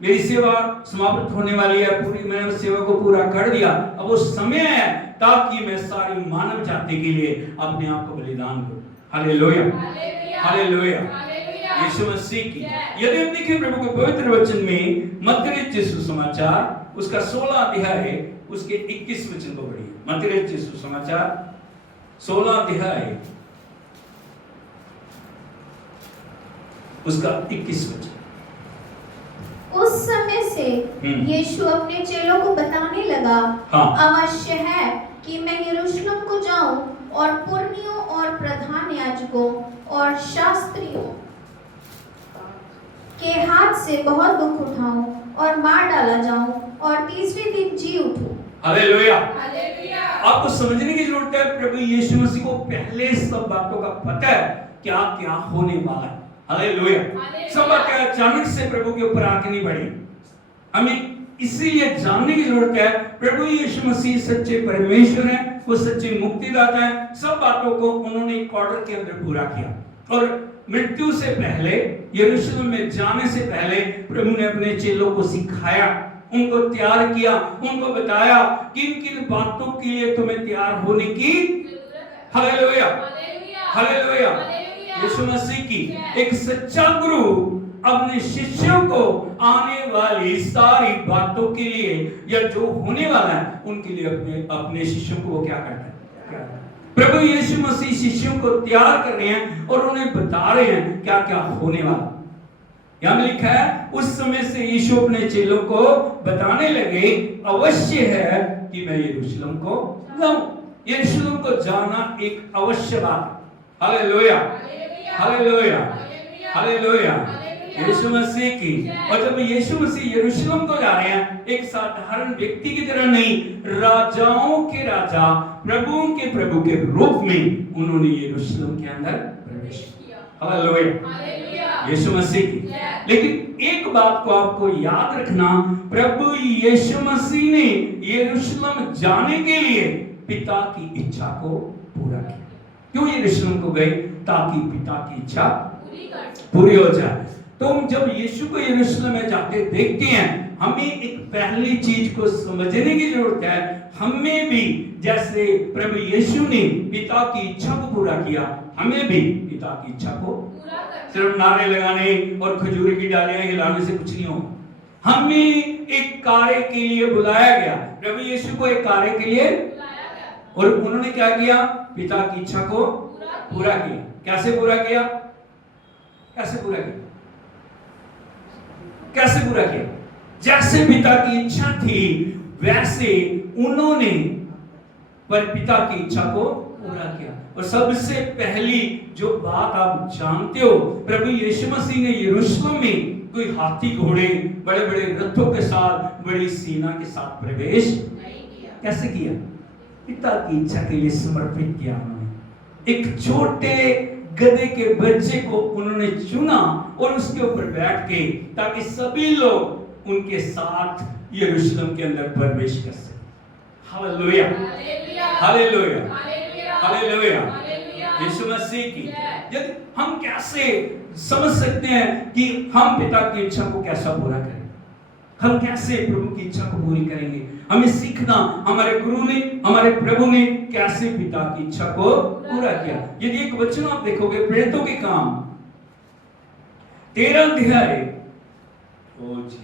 मेरी सेवा समाप्त होने वाली है, पूरी मैंने सेवा को पूरा कर दिया, अब वो समय है ताकि मैं सारी मानव जाति के लिए अपने आप को बलिदान दूं। हालेलुया, हालेलुया, यीशु मसीह की। यदि हम देखें प्रभु के पवित्र वचन में मत्ती सुसमाचार उसका 16 अध्याय उसके 21 वचन को पढ़िए। मत्ती सुसमाचार 16 अध्याय उसका 21 वचन। उस समय से यीशु अपने चेलों को बताने लगा, अवश्य है कि मैं यरूशलेम को जाऊं और पुरनियों और प्रधान याजकों और शास्त्रियों के हाथ से बहुत दुख उठाऊं और मार डाला जाऊं और तीसरे दिन जी उठूं। हालेलुया, आपको समझने की जरूरत है, प्रभु यीशु मसीह को पहले सब बातों का पता है क्या क्या होने वाला है। हालेलुया, सब बातें अचानक से प्रभु के ऊपर आके नहीं बढ़ी। हमें इसीलिए जानने की जरूरत है प्रभु यीशु मसीह सच्चे परमेश्वर है, वो सच्चे मुक्तिदाता है। सब बातों को उन्होंने एक ऑर्डर के अंदर पूरा किया और मृत्यु से पहले, यरूशलेम में जाने से पहले प्रभु ने अपने चेलों को सिखाया, उनको तैयार किया, उनको बताया किन किन बातों के लिए तुम्हें तैयार होने की हालेलुया, हालेलुया, यीशु मसीह की। एक सच्चा गुरु अपने शिष्यों को आने वाली सारी बातों के लिए या जो होने वाला है उनके लिए अपने शिष्यों को वो क्या करता है, प्रभु यीशु मसीह शिष्यों को तैयार कर रहे हैं और उन्हें बता रहे हैं क्या क्या होने वाला। यहां में लिखा है उस समय से यीशु अपने चेलों को बताने लगे, अवश्य है कि मैं यरूशलेम को जाऊं। यरूशलेम को जाना एक अवश्य बात। हालेलुया, हालेलुया, हालेलुया, यीशु मसीह की। और जब यीशु मसीह यरूशलेम को जा रहे हैं, एक साधारण व्यक्ति की तरह नहीं, राजाओं के राजा, प्रभुओं के प्रभु के रूप में उन्होंने यरूशलेम के अंदर प्रवेश किया। हालेलुया, यीशु मसीह की। लेकिन एक बात को आपको याद रखना, प्रभु यीशु मसीह ने यरूशलेम जाने के लिए पिता की इच्छा को पूरा किया। क्यों यरूशलेम को गए? ताकि पिता की इच्छा पूरी हो जाए। तो हम जब यीशु को यरूशलेम में जाते देखते हैं, हमें एक पहली चीज को समझने की जरूरत है, हमें भी जैसे प्रभु यीशु ने पिता की इच्छा को पूरा किया, हमें भी पिता की इच्छा को पूरा करना। सिर्फ नारे लगाने और खजूर की डालियां हिलाने से कुछ नहीं होगा। हमें एक कार्य के लिए बुलाया गया, प्रभु यीशु को एक कार्य के लिए बुलाया गया और उन्होंने क्या किया? पिता की इच्छा को पूरा किया। कैसे पूरा किया? कैसे पूरा किया? कैसे पूरा किया? जैसे पिता की इच्छा थी वैसे उन्होंने पर पिता की इच्छा को पूरा किया। और सबसे पहली जो बात आप जानते हो, प्रभु यीशु मसीह ने यरूशलेम में कोई हाथी घोड़े बड़े बड़े रथों के साथ, बड़ी सेना के साथ प्रवेश नहीं किया। कैसे किया? पिता की इच्छा के लिए समर्पित किया उन्होंने। एक छोटे गधे के बच्चे को उन्होंने चुना और उसके ऊपर बैठ के, ताकि सभी लोग उनके साथ यरूशलेम के अंदर प्रवेश कर सके। हालेलुया, हालेलुया, हालेलुया, यीशु मसीह की। यदि हम कैसे समझ सकते हैं कि हम पिता की इच्छा को कैसा पूरा करें, हम कैसे प्रभु की इच्छा को पूरी करेंगे? हमें सीखना, हमारे गुरु ने, हमारे प्रभु ने कैसे पिता की इच्छा को पूरा किया। यदि एक वचन आप देखोगे, प्रेरितों के काम 13 अध्याय, ओ जी,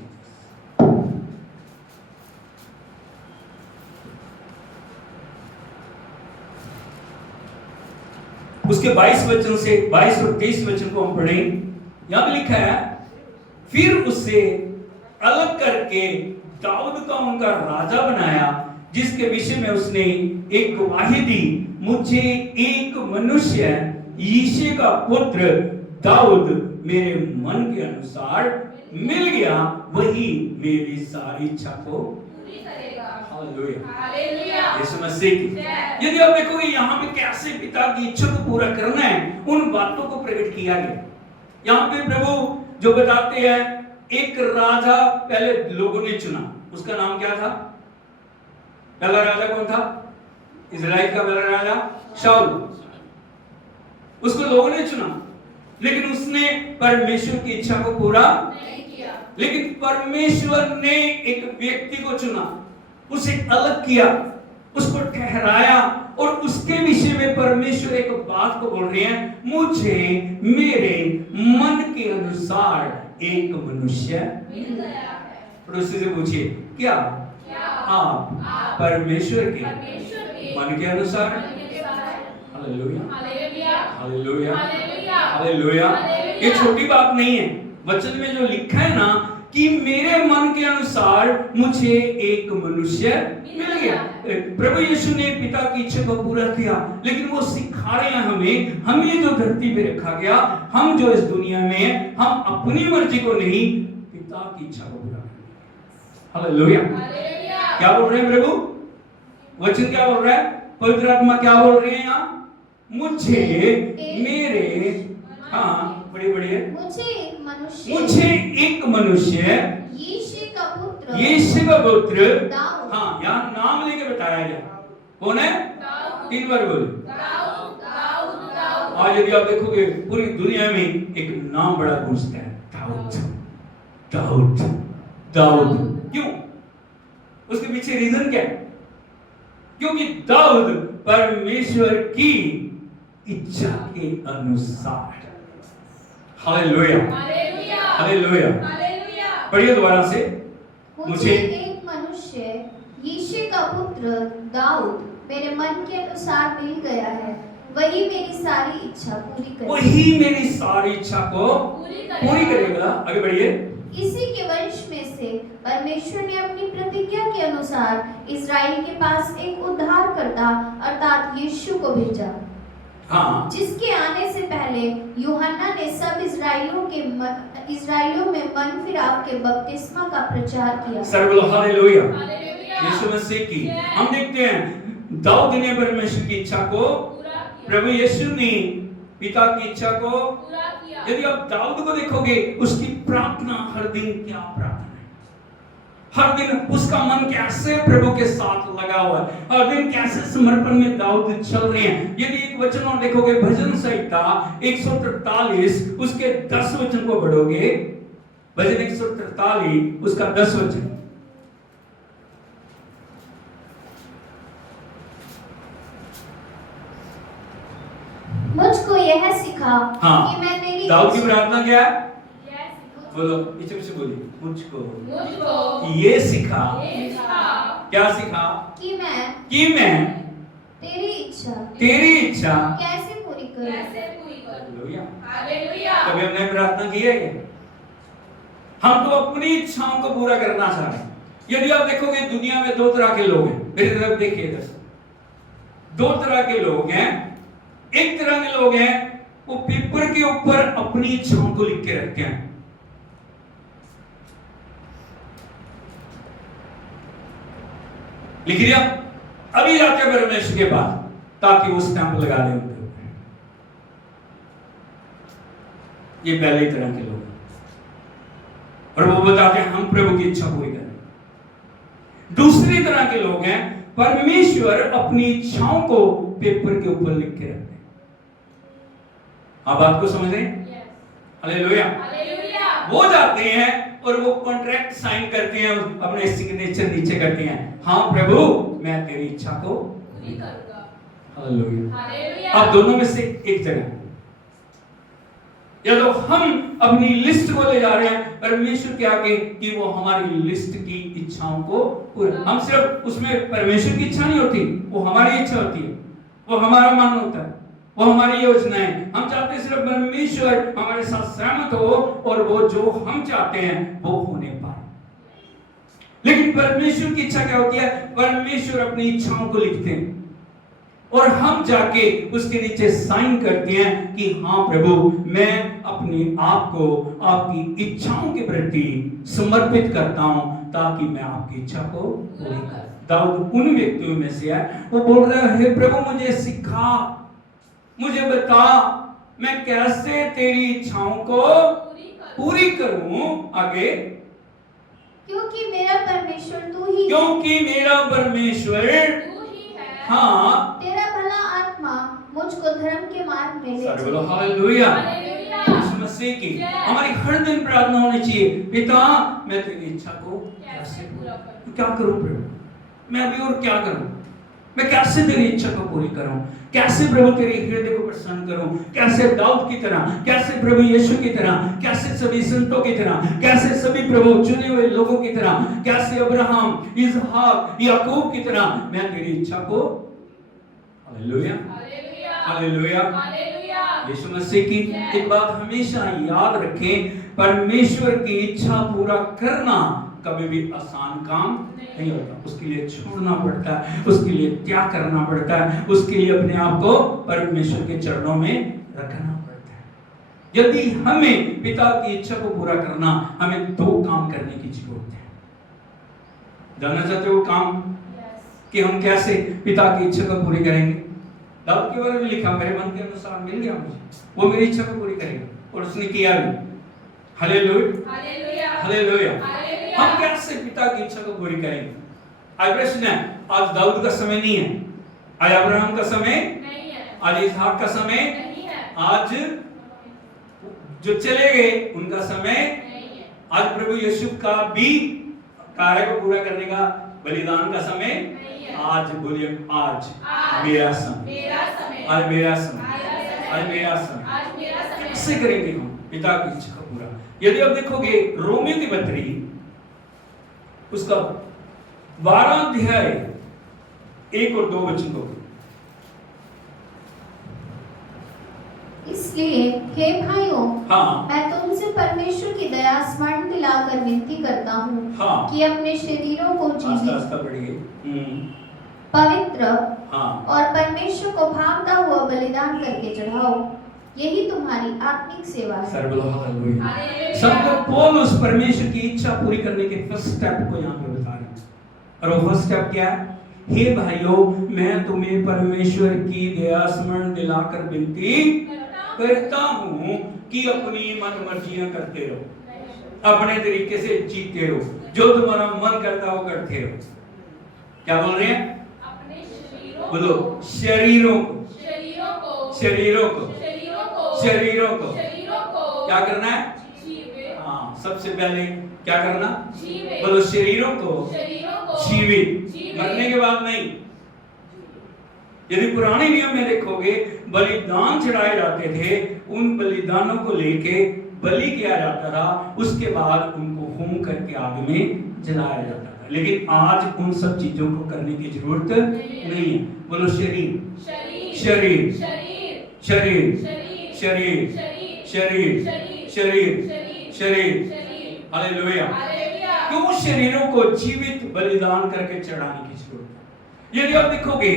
उसके 22 वचन से 22 और 23 वचन को हम पढ़ें। यहां पे लिखा है, फिर उसे अलग करके दाऊद का उनका राजा बनाया, जिसके विषय में उसने एक गवाही दी, मुझे एक मनुष्य यीशे का पुत्र दाऊद मेरे मन के अनुसार मिल गया, वही मेरी सारी इच्छा को पूरी करेगा। हालेलुया, यीशु मसीह की। यदि आप देखोगे यहाँ पे कैसे पिता की इच्छा को पूरा करना है, उन बातों को प्रकट किया गया। यहाँ पे प्रभु जो बताते हैं, एक राजा पहले लोगों ने चुना, उसका नाम क्या था? पहला राजा कौन था? इजराइल का पहला राजा शाऊल। उसको लोगों ने चुना, लेकिन उसने परमेश्वर की इच्छा को पूरा नहीं किया। लेकिन परमेश्वर ने एक व्यक्ति को चुना, उसे अलग किया, उसको ठहराया और उसके विषय में परमेश्वर एक बात को बोल रहे हैं, मुझे मेरे मन के अनुसार एक मनुष्य मिल गया है। पड़ोसी से पूछिए, क्या आप परमेश्वर के मन के अनुसार? Hallelujah, hallelujah, hallelujah. ये छोटी बात नहीं है, वचन में जो लिखा है ना कि मेरे मन के अनुसार मुझे एक मनुष्य मिल गया। प्रभु यीशु ने पिता की इच्छा को पूरा किया, लेकिन वो सिखा रहे हैं हमें जो धरती पे रखा गया, हम जो इस दुनिया में हैं, हम अपनी मर्जी को नहीं, पिता की इच्छा को पूरा करें। हालेलुया। क्या बोल रहे हैं प्रभु? वचन क्या बोल रहा है? पवित्र आत्मा क्या बोल रहे हैं यहाँ? मुझे मेरे, हाँ बड़ी बढ़िया, मुझे एक मनुष्य यीशु का पुत्र, हाँ यहाँ नाम लेके बताया गया, कौन है? 3 बार बोले। आज यदि आप देखोगे पूरी दुनिया में एक नाम बड़ा गूंजता है, दाऊद, दाऊद, दाऊद। क्यों? उसके पीछे रीजन क्या है? क्योंकि दाऊद परमेश्वर की इच्छा के अनुसार। Hallelujah, hallelujah. पढ़िए दोबारा से, मुझे एक मनुष्य यीशु का पुत्र दाऊद मेरे मन के अनुसार मिल गया है, वही मेरी सारी इच्छा पूरी करेगा। वही मेरी सारी इच्छा को पूरी करेगा। आगे बढ़िए। इसी के वंश में से परमेश्वर ने अपनी प्रतिज्ञा के अनुसार इस्राएल के पास एक उद्धारकर्ता अर्थात यीशु को भेजा, हाँ, जिसके आने से पहले यूहन्ना ने सब इस्राएलियों में मन फिराव के बपतिस्मा का प्रचार किया। सर्वलो हालेलुया। यीशु मसीह की हम देखते हैं, दाऊद ने परमेश्वर की इच्छा को, प्रभु यीशु ने पिता की इच्छा को पूरा किया। यदि आप दाऊद को देखोगे, उसकी प्रार्थना हर दिन क्या प्रार्थना है, हर दिन उसका मन कैसे प्रभु के साथ लगा हुआ है, हर दिन कैसे समर्पण में दाऊद चल रहे हैं। यदि एक वचन और देखोगे, भजन संहिता 143 उसके 10 वचन को पढ़ोगे, भजन 143 उसका 10 वचन, मुझको यह सिखा हाँ, कि मैं तेरी दाऊद की प्रार्थना क्या है? बोलो, पीछे से बोलिए, मुझको ये सिखा, क्या सिखा? कि मैं तेरी इच्छा कैसे पूरी करूं। कभी हमने प्रार्थना की है क्या? हम तो अपनी इच्छाओं को पूरा करना चाह रहे हैं। यदि आप देखोगे दुनिया में 2 तरह के लोग हैं, मेरी तरफ देखिए इधर, 2 तरह के लोग हैं। एक तरह के लोग हैं, वो पेपर के ऊपर अपनी इच्छाओं को लिख के रखते हैं, लिख लिया, अभी जाते हैं परमेश्वर के पास ताकि वो स्टैंप लगा दे उनके ऊपर। ये पहले तरह के लोग हैं, और वो बताते हैं हम प्रभु की इच्छा पूरी करें। दूसरी तरह के लोग हैं, परमेश्वर अपनी इच्छाओं को पेपर के ऊपर लिख के रखते हैं। आप बात को समझ रहे हैं? हालेलुया। वो जाते हैं और वो कॉन्ट्रैक्ट साइन करते हैं, अपने सिग्नेचर नीचे करते हैं, हाँ प्रभु मैं तेरी इच्छा को पूरी करूंगा। हालेलुया। अब दोनों में से एक जगह, या तो हम अपनी लिस्ट को ले जा रहे हैं परमेश्वर के आगे कि वो हमारी लिस्ट की इच्छाओं को पूरा, हम सिर्फ उसमें परमेश्वर की इच्छा नहीं होती, वो हमारी इच्छा होती है, वो हमारा मन होता है, वो हमारी योजना है। हम चाहते हैं सिर्फ परमेश्वर हमारे साथ सहमत हो और वो जो हम चाहते हैं वो होने पाए। लेकिन परमेश्वर की इच्छा क्या होती है? परमेश्वर अपनी इच्छाओं को लिखते हैं और हम जाके उसके नीचे साइन करते हैं कि हाँ प्रभु मैं अपने आप को आपकी इच्छाओं के प्रति समर्पित करता हूं ताकि मैं आपकी इच्छा को पूरी करूं। दाऊद उन व्यक्तियों में से है, वो बोल रहा है हे प्रभु मुझे सिखा, मुझे बता मैं कैसे तेरी इच्छाओं को पूरी करूं। आगे, क्योंकि मेरा परमेश्वर तू ही है, हाँ तेरा भला आत्मा मुझको धर्म के मार्ग में ले चले। हालेलुया। मसीह की हमारी हर दिन प्रार्थना होनी चाहिए, पिता मैं तेरी इच्छा को कैसे पूरा करूं, क्या करूं प्रभु, मैं अभी और क्या करूं, मैं कैसे तेरी इच्छा को पूरी करूं, कैसे प्रभु तेरे हृदय को प्रसन्न करूं, कैसे दाऊद की तरह, कैसे प्रभु यीशु की तरह, कैसे सभी संतों की तरह, कैसे सभी प्रभु चुने हुए लोगों की तरह, कैसे अब्राहम, इसहाक, याकूब की तरह मैं तेरी इच्छा को, हालेलुया हालेलुया यीशु मसीह की एक बात हमेशा याद रखें, परमेश्वर की इच्छा पूरा करना कभी भी आसान काम नहीं होता, उसके लिए छोड़ना पड़ता है, उसके लिए त्याग करना पड़ता है, उसके लिए अपने आप को परमेश्वर के चरणों में रखना पड़ता है। यदि हमें पिता की इच्छा को पूरा करना, हमें दो काम करने की जरूरत है। जानना चाहते हो काम कि हम कैसे पिता की इच्छा को पूरी करेंगे? दाऊद के बारे में लिखा, मेरे मन के अनुसार मिल गया मुझे, वो मेरी इच्छा को पूरी करेगा, और उसने किया भी। Hallelujah hallelujah. हम कैसे पिता की इच्छा को पूरी करेंगे? आज प्रश्न है, आज दाऊद का समय नहीं है, आज अब्राहम का समय नहीं है, आज इसहाक का समय नहीं है, आज जो चले गए उनका समय नहीं है, आज प्रभु यीशु का भी कार्य को पूरा करने का, बलिदान का समय नहीं है। आज बोलिए, आज मेरा समय, आज मेरा समय, आज मेरा समय। कैसे करेंगे हम पिता की इच्छा को पूरा? यदि आप देखोगे रोमियो की पत्री उसका 12 अध्याय 1 और 2 वचन को, इसलिए हे भाइयों, हाँ, मैं तुमसे परमेश्वर की दया स्मरण दिलाकर विनती करता हूँ, हाँ, कि अपने शरीरों को जीवित, पवित्र, हाँ, और परमेश्वर को भावता हुआ बलिदान करके चढ़ाओ, यही तुम्हारी आत्मिक सेवा है। संत पौलुस परमेश्वर की इच्छा पूरी करने के फर्स्ट स्टेप को यहाँ पे बता रहे हैं, और वो फर्स्ट स्टेप क्या है? हे भाइयों, मैं तुम्हें परमेश्वर की दया स्मरण दिलाकर विनती करता हूँ कि अपनी मन मर्जियां करते रहो, अपने तरीके से जीते रहो, जो तुम्हारा मन करता हो करते रहो। क्या बोल रहे हैं? अपने शरीरों, बोलो, शरीरों को, शरीरों को क्या करना है? हाँ, सबसे पहले क्या करना? बोलो, शरीरों को जीवित, मरने के बाद नहीं। यदि पुराने नियम में देखोगे, बलिदान चढ़ाए जाते थे, उन बलिदानों को लेके बलि किया जाता था, उसके बाद उनको होम करके आग में जलाया जाता था। लेकिन आज उन सब चीजों को करने की जरूरत नहीं है। बोलो, शरीर शरीर शरीर शरीर शरीर शरीर शरीर, हालेलुया। क्यों शरीरों को जीवित बलिदान करके चढ़ाने की जरूरत है? यदि आप देखोगे,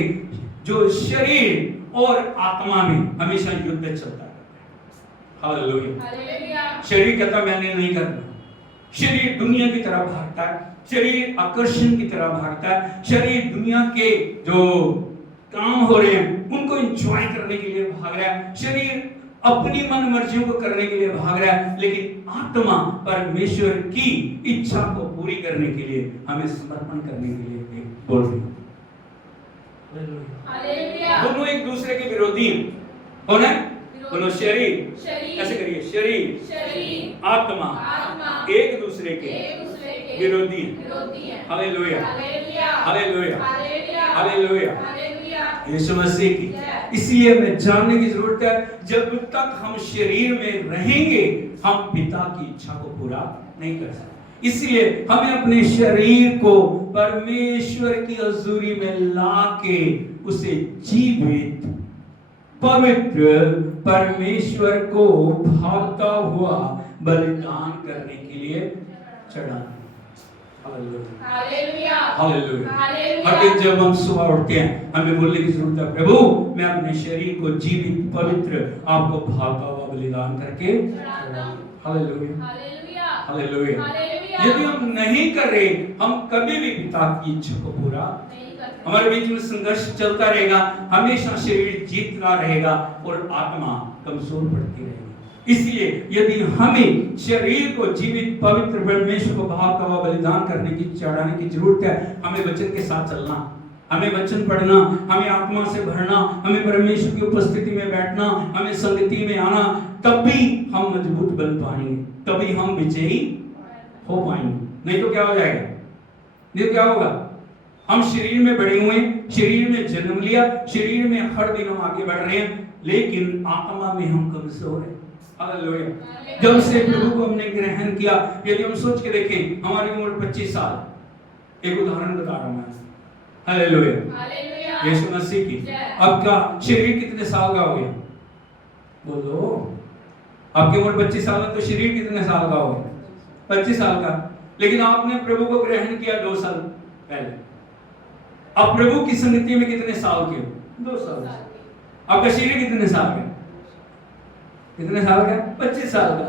जो शरीर और आत्मा में हमेशा युद्ध चलता है। हालेलुया। शरीर कहता मैंने नहीं करना, शरीर दुनिया की तरफ भागता है, शरीर आकर्षण की तरफ भागता है, शरीर दुनिया के जो काम हो रहे हैं उनको एंजॉय करने के लिए भाग रहा है, शरीर अपनी मन मर्जियों को करने के लिए भाग रहा है, लेकिन आत्मा परमेश्वर की इच्छा को पूरी करने के लिए, हमें समर्पण करने के लिए बोल रही है। दोनों एक दूसरे के विरोधी हैं। कौन है? बोलो, शरीर, ऐसे करिए, शरीर आत्मा एक दूसरे के विरोधी हैं। हालेलुया हालेलुया हालेलुया यीशु मसीह की। इसलिए हमें जानने की जरूरत है, जब तक हम शरीर में रहेंगे हम पिता की इच्छा को पूरा नहीं कर सकते। इसलिए हमें अपने शरीर को परमेश्वर की हजूरी में लाके उसे जीवित, पवित्र, परमेश्वर को भावता हुआ बलिदान करने के लिए चढ़ाना। Hallelujah hallelujah. हर दिन जब हम सुबह उठते हैं, हमें बोलने की जरूरत है, प्रभु मैं अपने शरीर को जीवित, पवित्र, आपको भावता हुआ बलिदान करके हालेलुया हालेलुया। यदि हम नहीं कर रहे, हम कभी भी पिता की इच्छा को पूरा नहीं कर सकते। हमारे बीच में संघर्ष चलता रहेगा, हमेशा शरीर जीतता रहेगा और आत्मा कमजोर पड़ती रहेगी। इसलिए यदि हमें शरीर को जीवित, पवित्र, परमेश्वर को भावता हुआ बलिदान करने की, चढ़ाने की जरूरत है, हमें वचन के साथ चलना, हमें वचन पढ़ना, हमें आत्मा से भरना, हमें परमेश्वर की उपस्थिति में बैठना, हमें संगति में आना, तब भी हम मजबूत बन पाएंगे, तभी हम विजयी हो पाएंगे। नहीं तो क्या हो जाएगा? नहीं तो क्या होगा? हम शरीर में बड़े हुए, शरीर में जन्म लिया, शरीर में हर दिन हम आगे बढ़ रहे हैं, लेकिन आत्मा में हम कमजोर हैं। हालेलुया। जब से प्रभु को हमने ग्रहण किया, यदि हम सोच के देखें, हमारी उम्र 25 साल, एक उदाहरण बता रहा हूं मैं। हालेलुया, यीशु मसीह की। अब का शरीर कितने साल का हो गया? बोलो, आपकी उम्र 25 साल है तो शरीर कितने साल का हो गया? 25 साल का। लेकिन आपने प्रभु को ग्रहण किया 2 साल पहले। अब प्रभु की संगति में कितने साल के हो? 2 साल। आपका शरीर कितने साल का? कितने साल का? 25 साल का।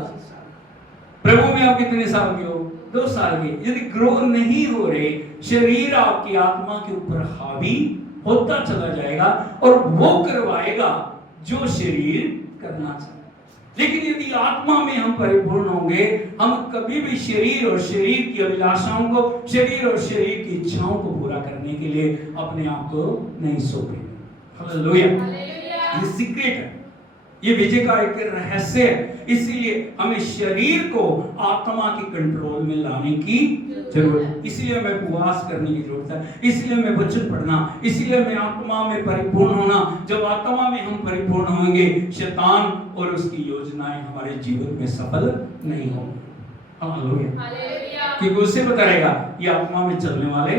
प्रभु में आप कितने साल के हो? 2 साल के। यदि ग्रो नहीं हो रहे, शरीर आपकी आत्मा के ऊपर हावी होता चला जाएगा और वो करवाएगा जो शरीर करना चाहता। लेकिन यदि आत्मा में हम परिपूर्ण होंगे, हम कभी भी शरीर और शरीर की अभिलाषाओं को, शरीर और शरीर की इच्छाओं को पूरा करने के लिए अपने आप को नहीं सौंपेंगे। हालेलुया। ये सीक्रेट है, ये विजय का एक रहस्य है। इसीलिए हमें शरीर को आत्मा के कंट्रोल में लाने की जरूरत है। इसीलिए हमें उपवास करने की जरूरत है, इसीलिए हमें वचन पढ़ना, इसीलिए हमें आत्मा में परिपूर्ण होना। जब आत्मा में हम परिपूर्ण होंगे, शैतान और उसकी योजनाएं हमारे जीवन में सफल नहीं होंगी। हालेलुया। क्योंकि उससे पता रहेगा ये आत्मा में चलने वाले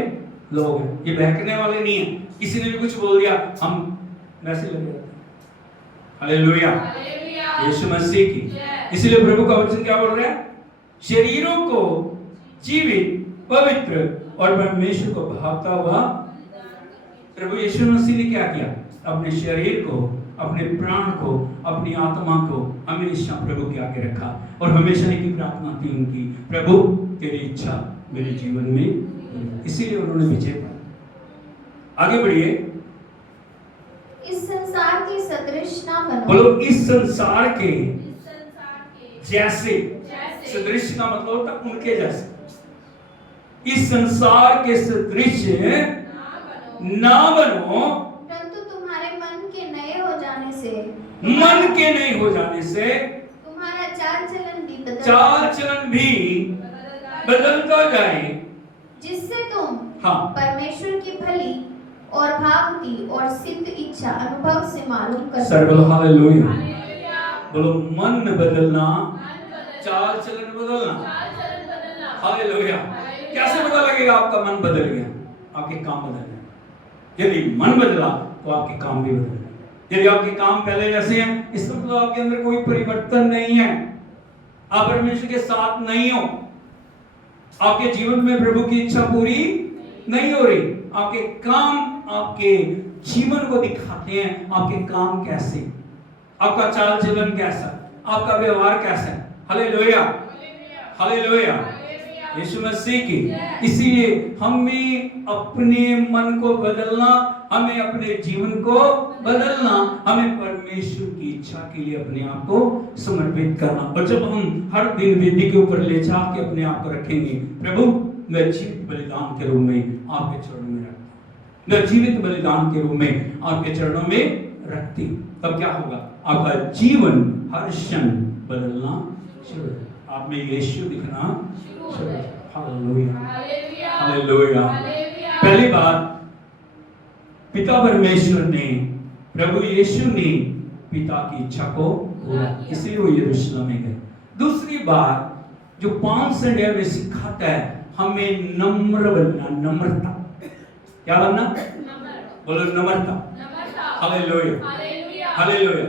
लोग हैं, ये बहकने वाले नहीं है। किसी ने भी कुछ बोल दिया, हम वैसे लगे रहते हैं। हालेलुया, यीशु मसीह की। इसलिए प्रभु का वचन क्या बोल रहा है? शरीरों को जीवित, पवित्र और परमेश्वर को भावता हुआ। प्रभु यीशु मसीह ने क्या किया? अपने शरीर को, अपने प्राण को, अपनी आत्मा को हमेशा प्रभु के आगे रखा और हमेशा एक ही प्रार्थना थी उनकी, प्रभु तेरी इच्छा मेरे जीवन में। इसीलिए उन्होंने विजय पाया। आगे बढ़िए। इस संसार की सदृश ना बनो। बोलो, इस संसार के जैसे। सदृश का मतलब होता है उनके जैसे। इस संसार के सदृश ना बनो, परंतु तुम्हारे मन के नए हो जाने से, मन के नए हो जाने से तुम्हारा चाल चलन भी बदलता जाए, जिससे तुम हाँ परमेश्वर की भली और भावती और सिद्ध इच्छा अनुभव से मालूम कर। सर्वल हालेलुया। बोलो, मन बदलना, चाल चलन बदलना। हालेलुया। कैसे पता लगेगा आपका मन बदल गया? आपके काम बदल गए। यदि मन बदला तो आपके काम भी बदल गए। यदि आपके काम पहले जैसे हैं, इसका मतलब आपके अंदर कोई परिवर्तन नहीं है, आप परमेश्वर के साथ नहीं हो, आपके जीवन में प्रभु की इच्छा पूरी नहीं हो रही, आपके काम आपके जीवन को दिखाते हैं। आपके काम कैसे, आपका चाल चलन कैसा, आपका व्यवहार कैसा है। हालेलुया, हालेलुया, यीशु मसीह की। इसीलिए हमें अपने मन को बदलना, हमें अपने जीवन को बदलना, हमें परमेश्वर की इच्छा के लिए अपने आप को समर्पित करना। और जब हम हर दिन वेदी के ऊपर ले जाके अपने आप को रखेंगे, प्रभु मैं जीवित बलिदान के रूप में आपके चरणों में रखता हूं, मैं जीवित बलिदान के रूप में आपके चरणों में रखती हूं, तब क्या होगा? आपका जीवन हर क्षण बदलना शुरू, आप में यीशु दिखना शुरू। Hallelujah, hallelujah. पहली बात, पिता परमेश्वर ने, प्रभु यीशु ने पिता की इच्छा को पूरा, इसलिए वो यरूशलेम में गए। दूसरी बात जो 5 संडे में सिखाता है, हमें नम्र बनना। नम्रता, क्या बनना? बोलो, नम्रता। Hallelujah, hallelujah.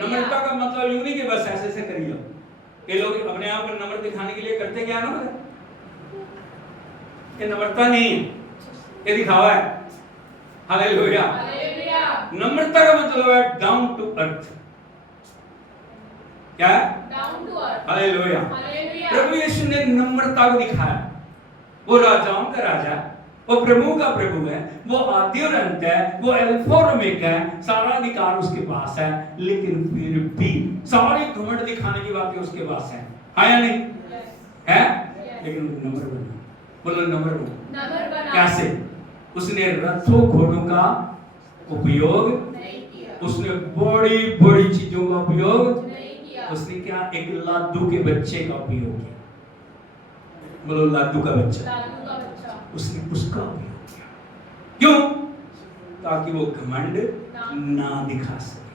नम्रता का मतलब यूं नहीं कि बस ऐसे ऐसे करिए। ये लोग अपने आप को नम्र दिखाने के लिए करते क्या ना, ये नम्रता नहीं है, ये दिखावा है। हालेलुया। नम्रता का मतलब है डाउन टू अर्थ। क्या है? Down to earth. हालेलुया। प्रभु यीशु ने नम्रता को दिखाया। वो राजाओं का राजा, वो प्रभु का प्रभु है, वो आदि और अंत है, वो अल्फा और ओमेगा है, सारा अधिकार उसके पास है, लेकिन फिर भी सारी घमंड दिखाने की बातें उसके पास है। हाँ या नहीं? है? लेकिन नम्र बना। बोलो, नम्र बना। कैसे? उसने रथों घोड़ों का उपयोग नहीं किया, उसने बड़ी बड़ी चीजों का उपयोग उसने क्या, एक लादू के बच्चे का उपयोग किया। बोलो लादू का बच्चा। उसने उसका उपयोग किया। क्यों? ताकि वो घमंड ना दिखा सके।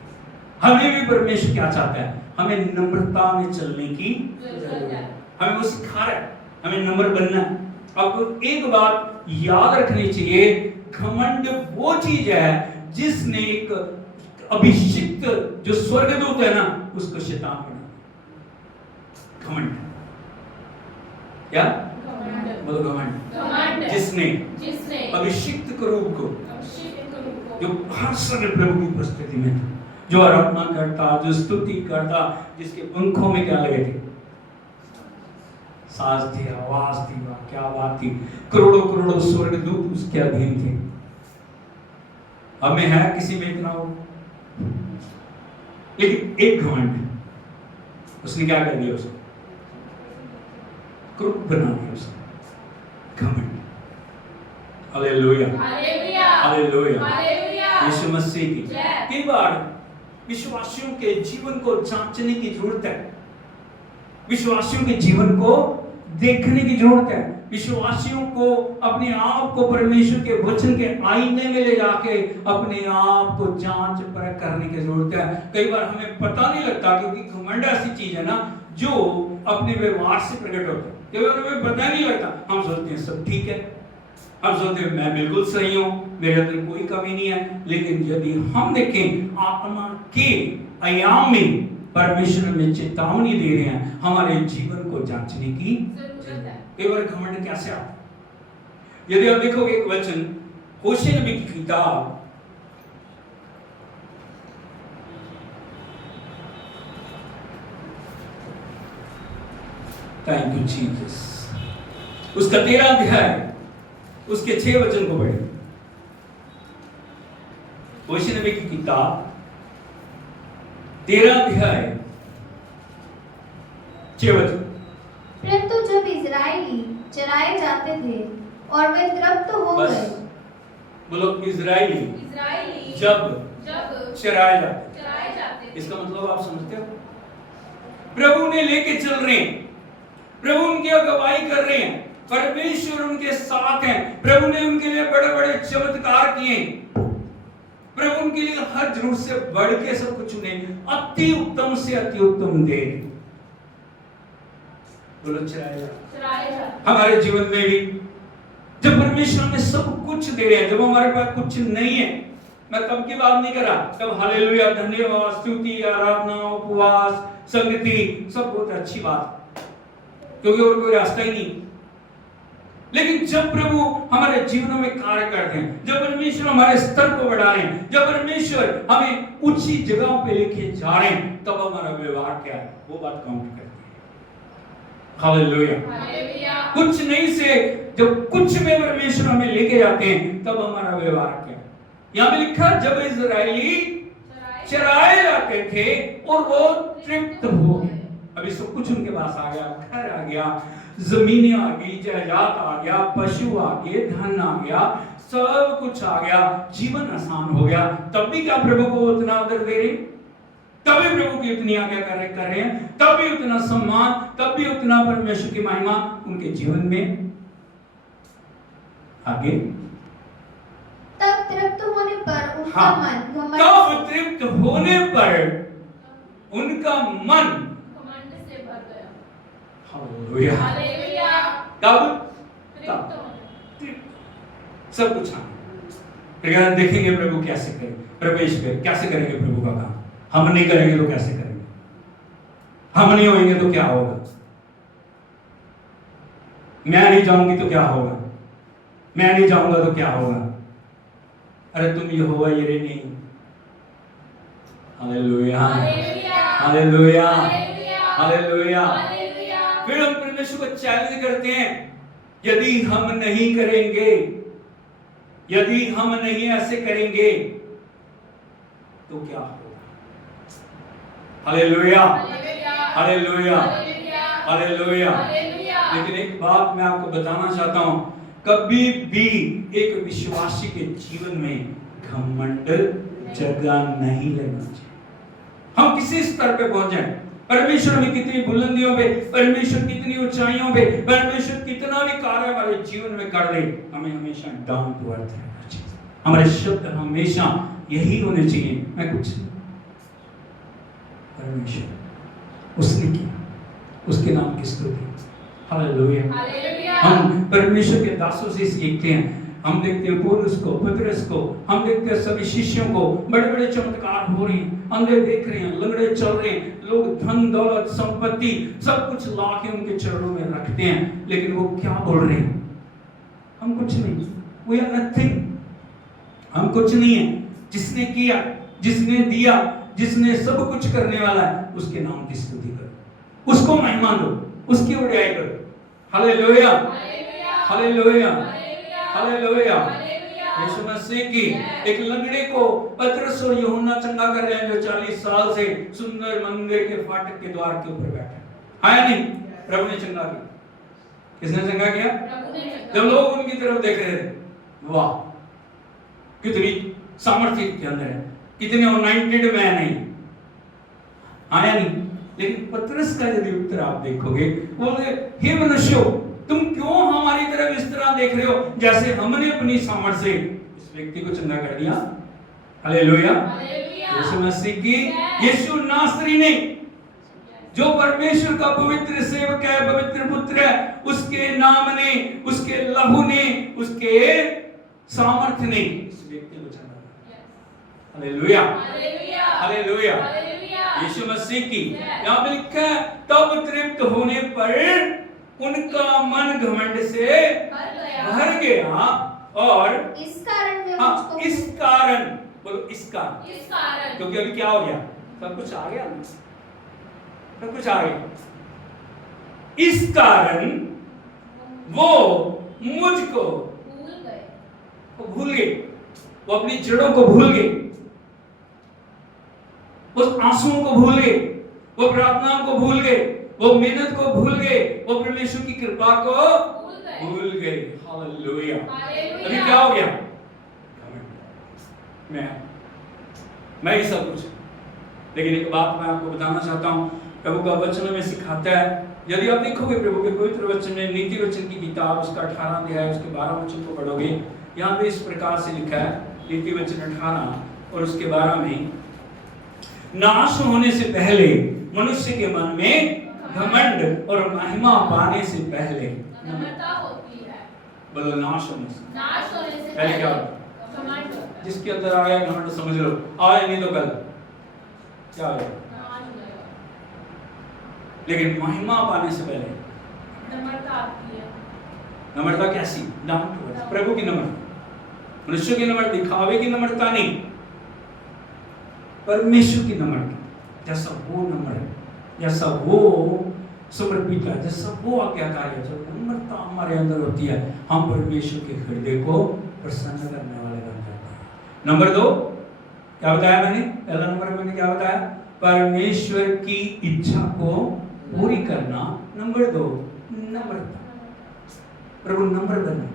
हमें भी परमेश्वर क्या चाहता है? हमें नम्रता में चलने की जरूरत है। हमें वो सिखा रहा है, हमें नम्र बनना है। अब एक बात याद रखनी चाहिए, घमंड वो चीज है जिसने एक अभिषिक्त जो स्वर्गदूत है ना, उसको शैतान बना। घमंड क्या? बोलो घमंड। जिसने अभिषिक्त करूब को, जो हर समय प्रभु की उपस्थिति में था, जो आराधना करता, जो स्तुति करता, जिसके पंखों में क्या लगे थे? सांस थी, आवाज थी, क्या बात थी। करोड़ों करोड़ों स्वर्गदूत उसके अधीन थे। हमें है किसी में इतना हो? लेकिन एक घमंड, उसने क्या कर दिया? उसको क्रूर बना दिया उसने। घमंड। Hallelujah, hallelujah. यीशु मसीह की। कई बार विश्वासियों के जीवन को जांचने की जरूरत है, विश्वासियों के जीवन को देखने की जरूरत है, विश्वासियों को अपने आप को परमेश्वर के वचन के आईने में ले जाके अपने आप को जांच परख करने की जरूरत है। कई बार हमें पता नहीं लगता, क्योंकि घमंड ऐसी चीज है ना जो अपने व्यवहार से प्रकट होता है। कई बार हमें पता नहीं लगता, हम सोचते हैं सब ठीक है, हम सोचते हैं मैं बिल्कुल सही हूं, मेरे अंदर कोई कमी नहीं है। लेकिन यदि हम देखें आत्मा के आयाम में परमेश्वर में चेतावनी दे रहे हैं, हमारे जीवन को जांचने की जरूरत है। कई बार घमंड कैसे आता है? यदि आप देखोगे एक वचन होशे नबी की किताब, थैंक यू जीसस, उसका 13 अध्याय उसके 6 वचन को पढ़े। होशे नबी की किताब 13 अध्याय 6 वचन। परंतु जब इजरायली चराए जाते थे और वे तृप्त हो गए। बोलो इजरायली जब चराए जाते, इसका मतलब आप समझते हो? प्रभु ने लेके चल रहे हैं, प्रभु उनकी अगुवाई कर रहे हैं, परमेश्वर उनके साथ हैं, प्रभु ने उनके लिए बड़े बड़े चमत्कार किए, प्रभु उनके लिए हर जरूरत से बढ़ के सब कुछ उन्हें अति उत्तम से अति उत्तम दे। बोलो चराएगा। हमारे जीवन में भी जब परमेश्वर हमें सब कुछ दे रहे हैं, जब हमारे पास कुछ नहीं है, मैं तब की बात नहीं कर रहा, तब हालेलुया, धन्यवाद, स्तुति, आराधना, उपवास, संगति, सब बहुत अच्छी बात, क्योंकि और कोई रास्ता ही नहीं। लेकिन जब प्रभु हमारे जीवनों में कार्य करते हैं, जब परमेश्वर हमारे स्तर को बढ़ा रहे हैं, जब परमेश्वर हमें ऊंची जगहों पे लेके जा रहे हैं, तब हमारा व्यवहार क्या है, वो बात काउंट करती है। हालेलुया। कुछ नहीं से जब कुछ में परमेश्वर हमें लेके जाते हैं, तब हमारा व्यवहार क्या है। यहाँ पे लिखा, जब इजरायली चराए जाते थे और वो तृप्त हो गए। अभी सब कुछ उनके पास आ गया, घर आ गया, जमीनें आ गई, जायदाद आ गया, पशु आ गए, धन आ गया, सब कुछ आ गया, जीवन आसान हो गया। तब भी क्या प्रभु को उतना आदर दे रहे, तभी प्रभु की उतनी आज्ञा कर रहे हैं, तब भी उतना सम्मान, तब भी उतना परमेश्वर की महिमा उनके जीवन में आगे। तब तृप्त होने पर उनका मन तब तृप्त होने पर उनका मन घमंड से भर गया। Hallelujah, hallelujah. तब सब कुछ हम देखेंगे प्रभु कैसे करेंगे, प्रवेश कर कैसे करेंगे प्रभु का काम। हम नहीं करेंगे तो कैसे करेंगे, हम नहीं होंगे तो क्या होगा, मैं नहीं जाऊंगी तो क्या होगा, मैं नहीं जाऊंगा तो क्या होगा। अरे तुम यहोवा यिरे नहीं। Hallelujah, hallelujah, hallelujah. फिर हम परमेश्वर को चैलेंज करते हैं, यदि हम नहीं करेंगे, यदि हम नहीं ऐसे करेंगे तो क्या होगा। Hallelujah, hallelujah, hallelujah. लेकिन एक बात मैं आपको बताना चाहता हूं, कभी भी एक विश्वासी के जीवन में घमंड जगह नहीं लेना चाहिए। हम किसी स्तर पे पहुंच जाएं, परमेश्वर हमें कितनी बुलंदियों पे, परमेश्वर कितनी ऊंचाइयों पे, परमेश्वर कितना भी कार्य हमारे जीवन में कर दे, हमें हमेशा डाउन टू अर्थ रहना चाहिए। हमारे शब्द हमेशा यही होने चाहिए, मैं कुछ नहीं, परमेश्वर उसने किया, उसके नाम की स्तुति। हालेलुया। हम परमेश्वर के दासों से सीखते हैं। हम देखते हैं पौलुस को, पतरस को, हम देखते हैं सभी शिष्यों को, बड़े बड़े चमत्कार हो रहे हैं, अंधे देख रहे हैं, लंगड़े चल रहे हैं, लोग धन दौलत संपत्ति सब कुछ ला के उनके चरणों में रखते हैं, लेकिन वो क्या बोल रहे हैं? हम कुछ नहीं, वी आर नथिंग, हम कुछ नहीं है। जिसने किया, जिसने दिया, जिसने सब कुछ करने वाला है, उसके नाम की स्तुति करो, उसको महिमा दो, उसकी बड़ाई करो। Hallelujah, hallelujah, hallelujah. यीशु मसीह की एक लंगड़े को पतरस और यूहन्ना चंगा कर रहे हैं, जो 40 साल से सुंदर मंदिर के फाटक के द्वार के ऊपर बैठे। आया नहीं, प्रभु ने चंगा किया। किसने चंगा किया? जब लोग उनकी तरफ देख रहे थे, वाह कितनी सामर्थ्य के अंदर है, कितने अनॉइंटेड मैन है, आया नहीं। लेकिन पतरस का यदि उत्तर आप देखोगे, बोले हे मनुष्यों, तुम क्यों हमारी तरफ इस तरह देख रहे हो, जैसे हमने अपनी सामर्थ्य से इस व्यक्ति को चंगा कर दिया। हालेलुया। यीशु मसीह की, यीशु नासरी ने, जो परमेश्वर का पवित्र सेवक है, पवित्र पुत्र है, उसके नाम ने, उसके लहू ने, उसके सामर्थ्य ने इस व्यक्ति को चंगा किया। Hallelujah, hallelujah. यीशु मसीह की, यहाँ पे लिखा है, तब तृप्त होने पर उनका मन घमंड से भर गया और इस कारण वे मुझको, इस कारण, बोलो इस कारण, क्योंकि अभी क्या हो गया, सब कुछ आ गया, सब कुछ आ गया। इस कारण वो मुझको भूल गए, वो अपनी जड़ों को भूल गए, उस आंसुओं को भूल गए, वो प्रार्थनाओं को भूल गए, वो मेहनत को भूल गए, वो परमेश्वर की कृपा को भूल गए। हालेलुया। अभी क्या हो गया? मैं ही सब कुछ। लेकिन एक बात मैं आपको बताना चाहता हूँ, प्रभु का वचन में सिखाता है, यदि आप देखोगे प्रभु के पवित्र वचन में, नीति वचन की किताब उसका 18 अध्याय उसके 12 वचन को पढ़ोगे, यहाँ पे इस प्रकार से लिखा है, नीति वचन 18 और उसके 12 में, नाश होने से पहले मनुष्य के मन में घमंड और महिमा पाने से पहले नम्रता होती है। बोलो नाश होने से पहले क्या होता है? जिसके अंदर आ गया घमंड, समझ लो आया नहीं तो कल क्या होगा, लेकिन महिमा पाने से पहले नम्रता आती है। नम्रता कैसी? डाउन टू अर्थ, प्रभु की नम्रता, मनुष्य की नम्रता, दिखावे की नम्रता नहीं, परमेश्वर की नम्रता, जैसा वो नम्र है, जैसा वो समर्पित है, जैसा वो आज्ञाकारी है, जब नम्रता हमारे अंदर होती है, हम परमेश्वर के हृदय को प्रसन्न करने वाले बन जाते हैं। नंबर 2 क्या बताया मैंने? पहला नंबर मैंने क्या बताया? परमेश्वर की इच्छा को पूरी करना। नंबर 2 नम्रता, प्रभु नम्र बना,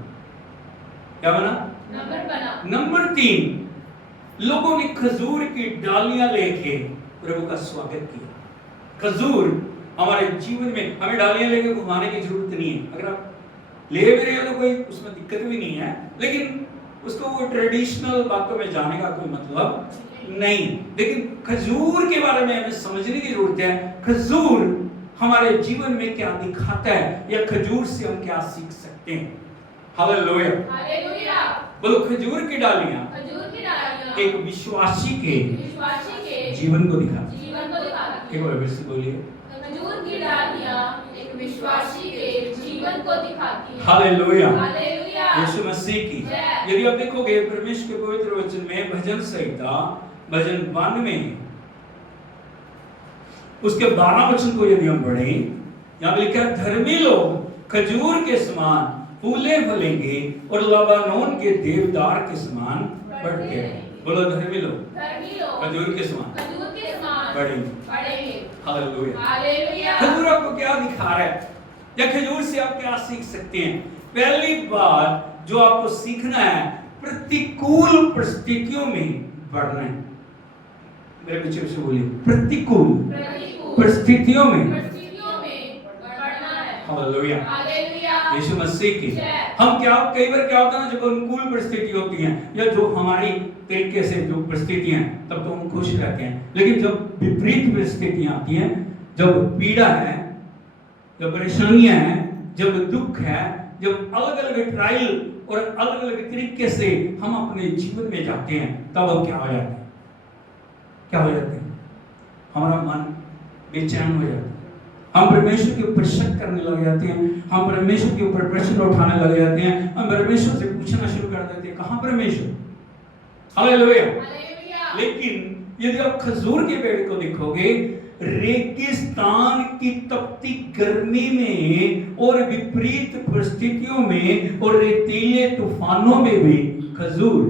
क्या बना? नम्र बना। नंबर 3 लोगों ने खजूर की डालियां लेके प्रभु का स्वागत किया। खजूर हमारे जीवन में, हमें डालियां लेके घुमाने की जरूरत नहीं है, अगर आप ले भी रहे हो तो कोई उसमें दिक्कत भी नहीं है, लेकिन उसको वो ट्रेडिशनल बातों में जाने का कोई मतलब नहीं। लेकिन खजूर के बारे में हमें समझने की जरूरत है, खजूर हमारे जीवन में क्या दिखाता है, या खजूर से हम क्या सीख सकते हैं। Hallelujah, hallelujah. बोलो खजूर की डालियां एक विश्वासी के जीवन को दिखाती है। एक बार फिर से बोलिए, खजूर की डालियां एक विश्वासी के जीवन को दिखाती है। Hallelujah, hallelujah. यीशु मसीह की, यदि आप देखोगे परमेश्वर के पवित्र वचन में, भजन संहिता भजन 92 उसके 12 वचन को यदि हम पढ़ें, यहाँ लिखा है, धर्मी लोग खजूर के समान फूले फलेंगे और लबानोन के देवदार के समान बढ़ते हैं। बोलो धर्मी लोग खजूर के समान बढ़ेंगे। Hallelujah, hallelujah. खजूर आपको क्या दिखा रहा है, या खजूर से आप क्या सीख सकते हैं? पहली बात जो आपको सीखना है, प्रतिकूल परिस्थितियों में बढ़ना है। मेरे पीछे से बोलिए, प्रतिकूल परिस्थितियों में बढ़ना है। Hallelujah, hallelujah. यीशु मसीह की। हम कई बार क्या होता है ना, जब अनुकूल परिस्थिति होती है या जो हमारी तरीके से जो परिस्थितियां हैं, तब तो हम खुश रहते हैं। लेकिन जब विपरीत परिस्थितियां आती हैं, जब पीड़ा है, जब परेशानियां हैं, जब दुख है, जब अलग अलग ट्रायल और अलग अलग तरीके से हम अपने जीवन में जाते हैं, तब हम क्या हो जाते हैं? क्या हो जाते हैं? हमारा मन बेचैन हो जाता है, हम परमेश्वर के ऊपर शक करने लग जाते हैं, हम परमेश्वर के ऊपर प्रश्न उठाने लग जाते हैं, हम परमेश्वर से पूछना शुरू कर देते हैं, कहाँ परमेश्वर? हालेलुया। लेकिन यदि आप खजूर के पेड़ को देखोगे, रेगिस्तान की तपती गर्मी में और विपरीत परिस्थितियों में और रेतीले तूफानों में भी खजूर,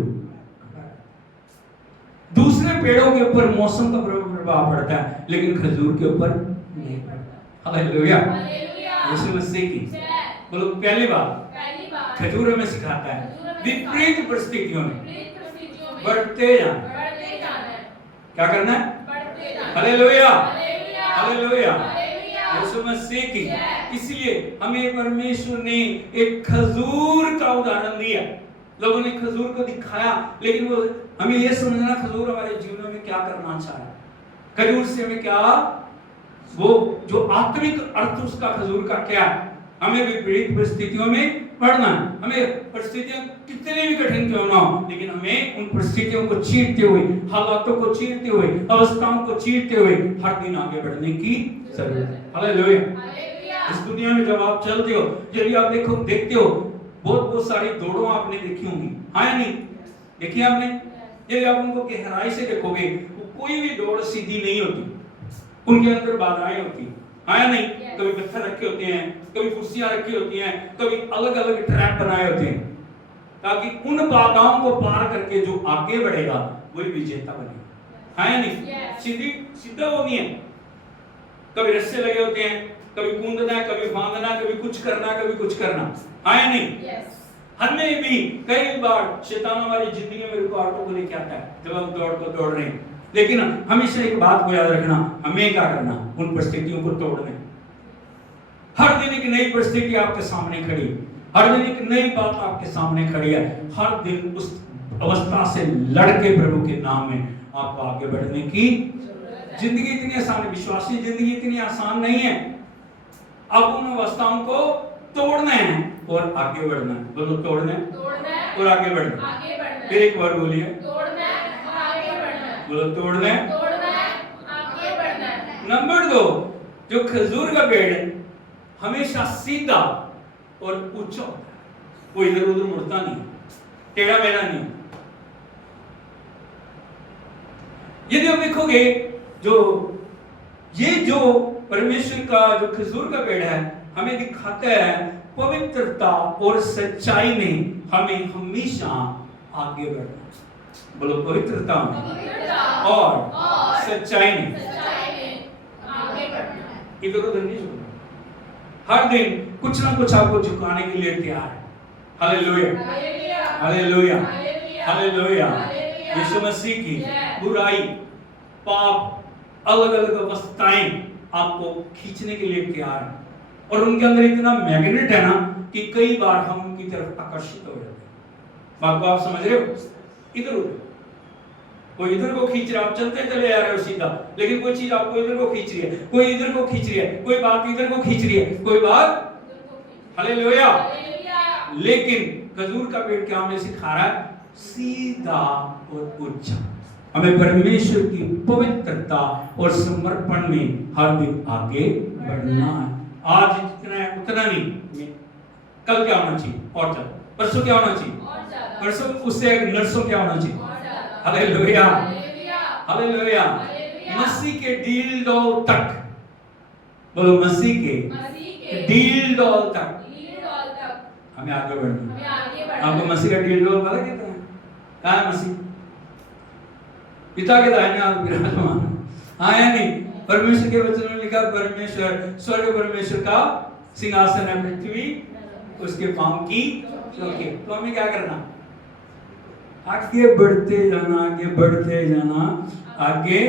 दूसरे पेड़ों के ऊपर मौसम का प्रभाव पड़ता है, लेकिन खजूर के ऊपर नहीं पड़ता। हालेलुया, यीशु मसीह की। बोलो, पहली बात खजूर हमें सिखाता है विपरीत परिस्थितियों में बढ़ते जाना। क्या करना है? हालेलुया, हालेलुया, यीशु मसीह की। इसलिए हमें परमेश्वर ने एक खजूर का उदाहरण दिया, लोगों ने खजूर को दिखाया, लेकिन वो हमें यह समझना खजूर हमारे जीवन में क्या करना चाह रहा है, खजूर से हमें क्या, वो जो आत्मिक अर्थ उसका खजूर का क्या है। हमें विपरीत परिस्थितियों में पढ़ना है, हमें परिस्थितियां कितनी भी कठिन क्यों ना हो, लेकिन हमें उन परिस्थितियों को चीरते हुए, हालातों को चीरते हुए, अवस्थाओं को चीरते हुए हर दिन आगे बढ़ने की जरूरत है। हालेलुया। इस दुनिया में जब आप चलते हो, यदि आप देखते हो, बहुत सारी दौड़ों आपने देखी होंगी, हाँ या नहीं? देखिए आपने, यदि आप उनको गहराई से देखोगे, कोई भी दौड़ सीधी नहीं होती, उनके अंदर बाधाएं होती, हाँ या नहीं? कभी पत्थर रखे होते हैं, कभी कुर्सियां रखी होती हैं, कभी अलग अलग ट्रैप बनाए होते हैं, ताकि उन बाधाओं को पार करके जो आगे बढ़ेगा वही विजेता बनेगा, हाँ या नहीं? सीधा वो नहीं है, कभी रस्से लगे होते हैं, कभी कूदना है, कभी फांदना, कभी कुछ करना, कभी कुछ करना, हाँ या नहीं? हमें भी कई बार शैतान हमारी जिंदगी में रुकावटों को लेके आता है जब हम दौड़ रहे हैं, लेकिन हमेशा एक बात को याद रखना, हमें क्या करना, उन परिस्थितियों को तोड़ना। हर दिन एक नई परिस्थिति आपके सामने खड़ी, हर दिन एक नई बात आपके सामने खड़ी है, हर दिन उस अवस्था से लड़के प्रभु के नाम में आपको आगे बढ़ने की। जिंदगी इतनी आसान, विश्वासी जिंदगी इतनी आसान नहीं है। अब उन अवस्थाओं को तोड़ना है और आगे बढ़ना है। बोलो, तोड़ना है और आगे बढ़ना। फिर एक बार बोलिए, बोलो, तोड़ना है, आगे बढ़ना है। नंबर 2, जो खजूर का पेड़ है हमेशा सीधा और ऊंचा होता है, वो इधर उधर मुड़ता नहीं, टेढ़ा मेढ़ा नहीं। यदि आप देखोगे, जो परमेश्वर का जो खजूर का पेड़ है हमें दिखाता है पवित्रता और सच्चाई में हमें हमेशा आगे बढ़ना। बोलो, पवित्रता और सच्चाई में आगे बढ़ना, इधर उधर नहीं झुकना। हर दिन कुछ ना कुछ आपको झुकाने के लिए तैयार है। हालेलुया, हालेलुया, हालेलुया, यीशु मसीह की। बुराई, पाप, अलग अलग अवस्थाएं आपको खींचने के लिए तैयार है, और उनके अंदर इतना मैग्नेट है ना कि कई बार हम उनकी तरफ आकर्षित हो जाते हैं। बात को आप समझ रहे हो? इधर उधर कोई इधर को खींच रहा है, आप चलते चले जा रहे हो सीधा, लेकिन कोई चीज आपको इधर को खींच रही है, कोई इधर को खींच रही है, कोई बात इधर को खींच रही है, कोई बात। हालेलुया। लेकिन खजूर का पेड़ क्या हमें सिखा रहा है? सीधा और ऊंचा। हमें परमेश्वर की पवित्रता और समर्पण में हर दिन आगे बढ़ना है। आज जितना है उतना नहीं, कल क्या होना चाहिए और ज्यादा, परसों क्या होना चाहिए, परसों उससे नर्सों क्या होना चाहिए। Hallelujah, hallelujah. मसीह के डील डॉल तक, बोलो, मसीह के डील डॉल तक हमें आगे बढ़ना। आपको मसीह का डील डॉल पता कितना है? कहाँ है मसीह? पिता के दाहिने हाथ विराजमान, हाँ या नहीं? परमेश्वर के वचन में लिखा, परमेश्वर स्वर्ग परमेश्वर का सिंहासन है, पृथ्वी उसके पांव की चौकी। तो हमें क्या करना? आगे बढ़ते जाना, आगे बढ़ते जाना, आगे।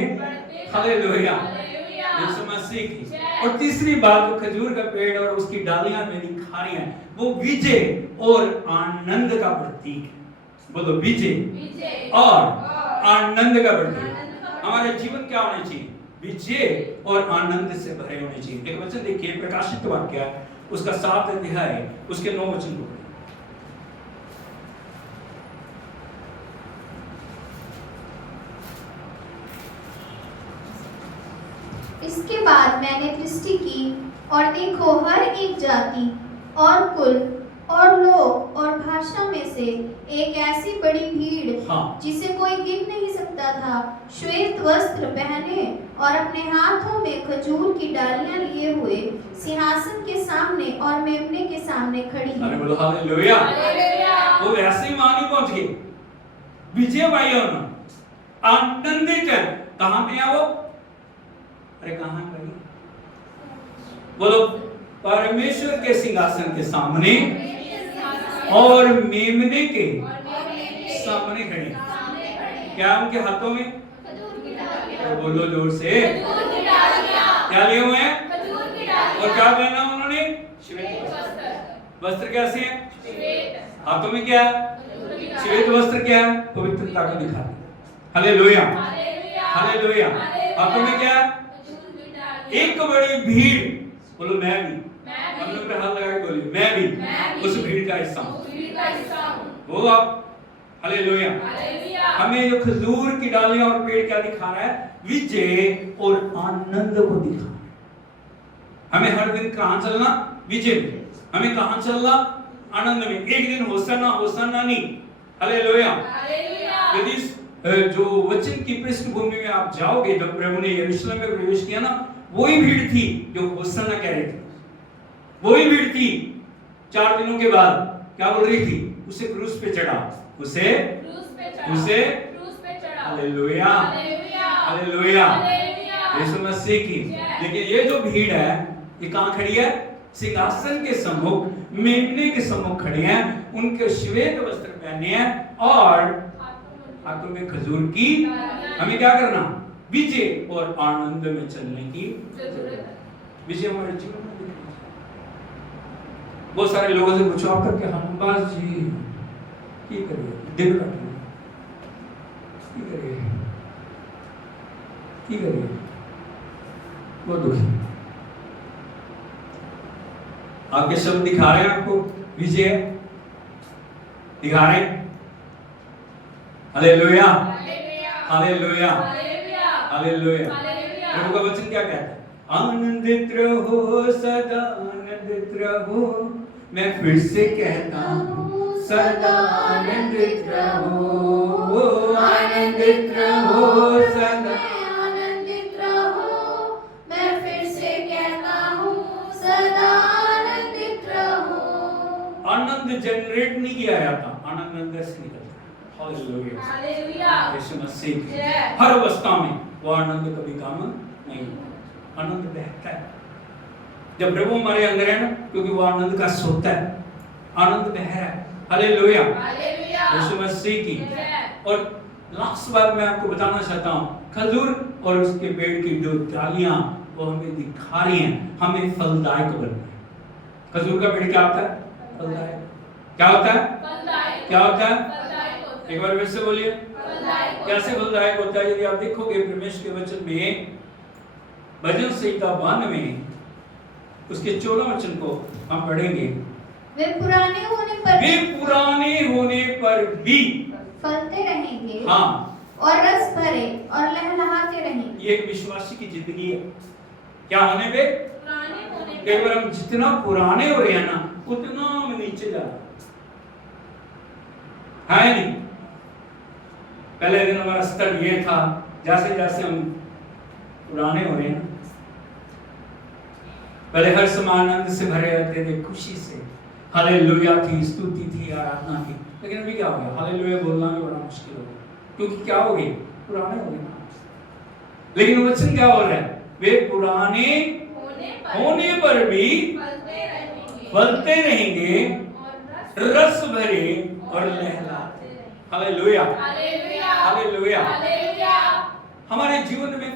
हालेलुया, यीशु मसीह मसीह की। और तीसरी बात, जो खजूर का पेड़ और उसकी डालियां में दिखा रही हैं, वो विजय और आनंद का प्रतीक है। बोलो विजय और आनंद का प्रतीक। हमारे जीवन क्या होने चाहिए? विजय और आनंद से भरे होने चाहिए। एक वचन देखिए, प्रकाशित वाक्य उसका 7 अध्याय उसके 9 वचन को। इसके बाद मैंने दृष्टि की और देखो, हर एक जाति और कुल और लोग और भाषा में से एक ऐसी बड़ी भीड़, हाँ। जिसे कोई गिन नहीं सकता था, श्वेत वस्त्र पहने और अपने हाथों में खजूर की डालियां लिए हुए सिंहासन के सामने और मेमने के सामने खड़ी है। अरे बोलो हालेलुया। वो वैसे ही वहां नहीं पहुंच गए, विजय पाई उन्होंने, आनंदित है। कहां पे है वो? अरे कहां है भाई? बोलो, परमेश्वर के सिंहासन के सामने और मेमने के सामने खड़े। क्या उनके हाथों में? तो बोलो जोर से, क्या लिए हुए हैं? और क्या पहना उन्होंने? श्वेत वस्त्र। वस्त्र कैसे है? हाथों में क्या है? श्वेत वस्त्र क्या है? पवित्रता को दिखाता है। Hallelujah, hallelujah. हाथों में क्या है? एक बड़ी भीड़। बोलो मैं भी। हम लोग पे हाथ लगा के बोलिए, मैं भी उस भीड़ का हिस्सा हूं। वो आप, हालेलुया। हमें जो खजूर की डालियां और पेड़ क्या दिखा रहा है? विजय और आनंद को दिखा रहा है। हमें हर दिन कहां चलना? विजय में। हमें कहां चलना? आनंद में। एक दिन होसन्ना होसन्ना नहीं। हालेलुया। यदि जो वचन की पृष्ठभूमि में आप जाओगे, जब प्रभु ने यरूशलेम में प्रवेश किया ना, वही भीड़ थी जो होसन्ना कह रही थी। वही भीड़ थी 4 दिनों के बाद क्या बोल रही थी? उसे क्रूस पे चढ़ा, उसे हालेलुया, हालेलुया, यीशु मसीह की। लेकिन ये जो भीड़ है, ये कहां खड़ी है? सिंहासन के सम्मुख, मेमने के सम्मुख खड़े हैं। उनके श्वेत वस्त्र पहने हैं और हाथों में खजूर की। हमें क्या करना? विजय और आनंद में चलने की जरूरत है। विजय हमारे जीवन में दिखना चाहिए। बहुत सारे लोगों से पूछो, आपका क्या हाल? बस जी, की करिए, दिन काटिए, की करिए, वो दुखी। आपके शब्द दिखा रहे हैं आपको विजय दिखा रहे हैं। Hallelujah, hallelujah, hallelujah. प्रभु का वचन क्या कहता है? आनंदित रहो, सदा आनंदित रहो। मैं फिर से कहता हूँ, सदा आनंदित रहो, आनंदित रहो, सदा आनंदित रहो। मैं फिर से कहता हूँ, सदा आनंदित रहो। आनंद जनरेट नहीं किया जाता, आनंद अंदर से निकलता है। Hallelujah, hallelujah. यीशु मसीह हर अवस्था में वो आनंद कभी कम नहीं होता। आनंद बहता है जब प्रभु हमारे अंदर है ना, क्योंकि वो आनंद का स्रोत है। आनंद बह रहा है। हालेलुया, यीशु मसीह की। और लास्ट बात मैं आपको बताना चाहता हूँ, खजूर और उसके पेड़ की जो डालियां वो हमें दिखा रही हैं, हमें फलदायक बनना है। खजूर का पेड़ क्या होता है? फलदायक। क्या होता है? फलदायक। क्या होता है? एक बार फिर से बोलिए, कैसे फलदायक होता है? यदि आप देखोगे परमेश्वर के वचन में, भजन संहिता 92 में उसके 14 वचन को हम पढ़ेंगे। वे पुराने होने पर भी फलते रहेंगे। हाँ, और रस भरे और लहलहाते रहेंगे। ये एक विश्वासी की जिंदगी है। क्या होने पे? पुराने होने पे। कई बार हम जितना पुराने हो रहे हैं ना, उतना हम नीचे जा रहे हैं। नहीं, पहले दिन हमारा स्तर ये था, जैसे जैसे हम पुराने हो रहे हैं, पहले हर समय आनंद से भरे रहते थे, खुशी से, हालेलुया थी, स्तुति थी, आराधना थी। लेकिन अभी क्या हो गया? हालेलुया बोलना भी बड़ा मुश्किल हो गया, क्योंकि क्या हो गए? पुराने हो गए। लेकिन वचन क्या हो रहा है? वे पुराने होने पर भी फलते रहेंगे, रस भरे और लहलाते। Hallelujah, hallelujah. हमारे जीवन में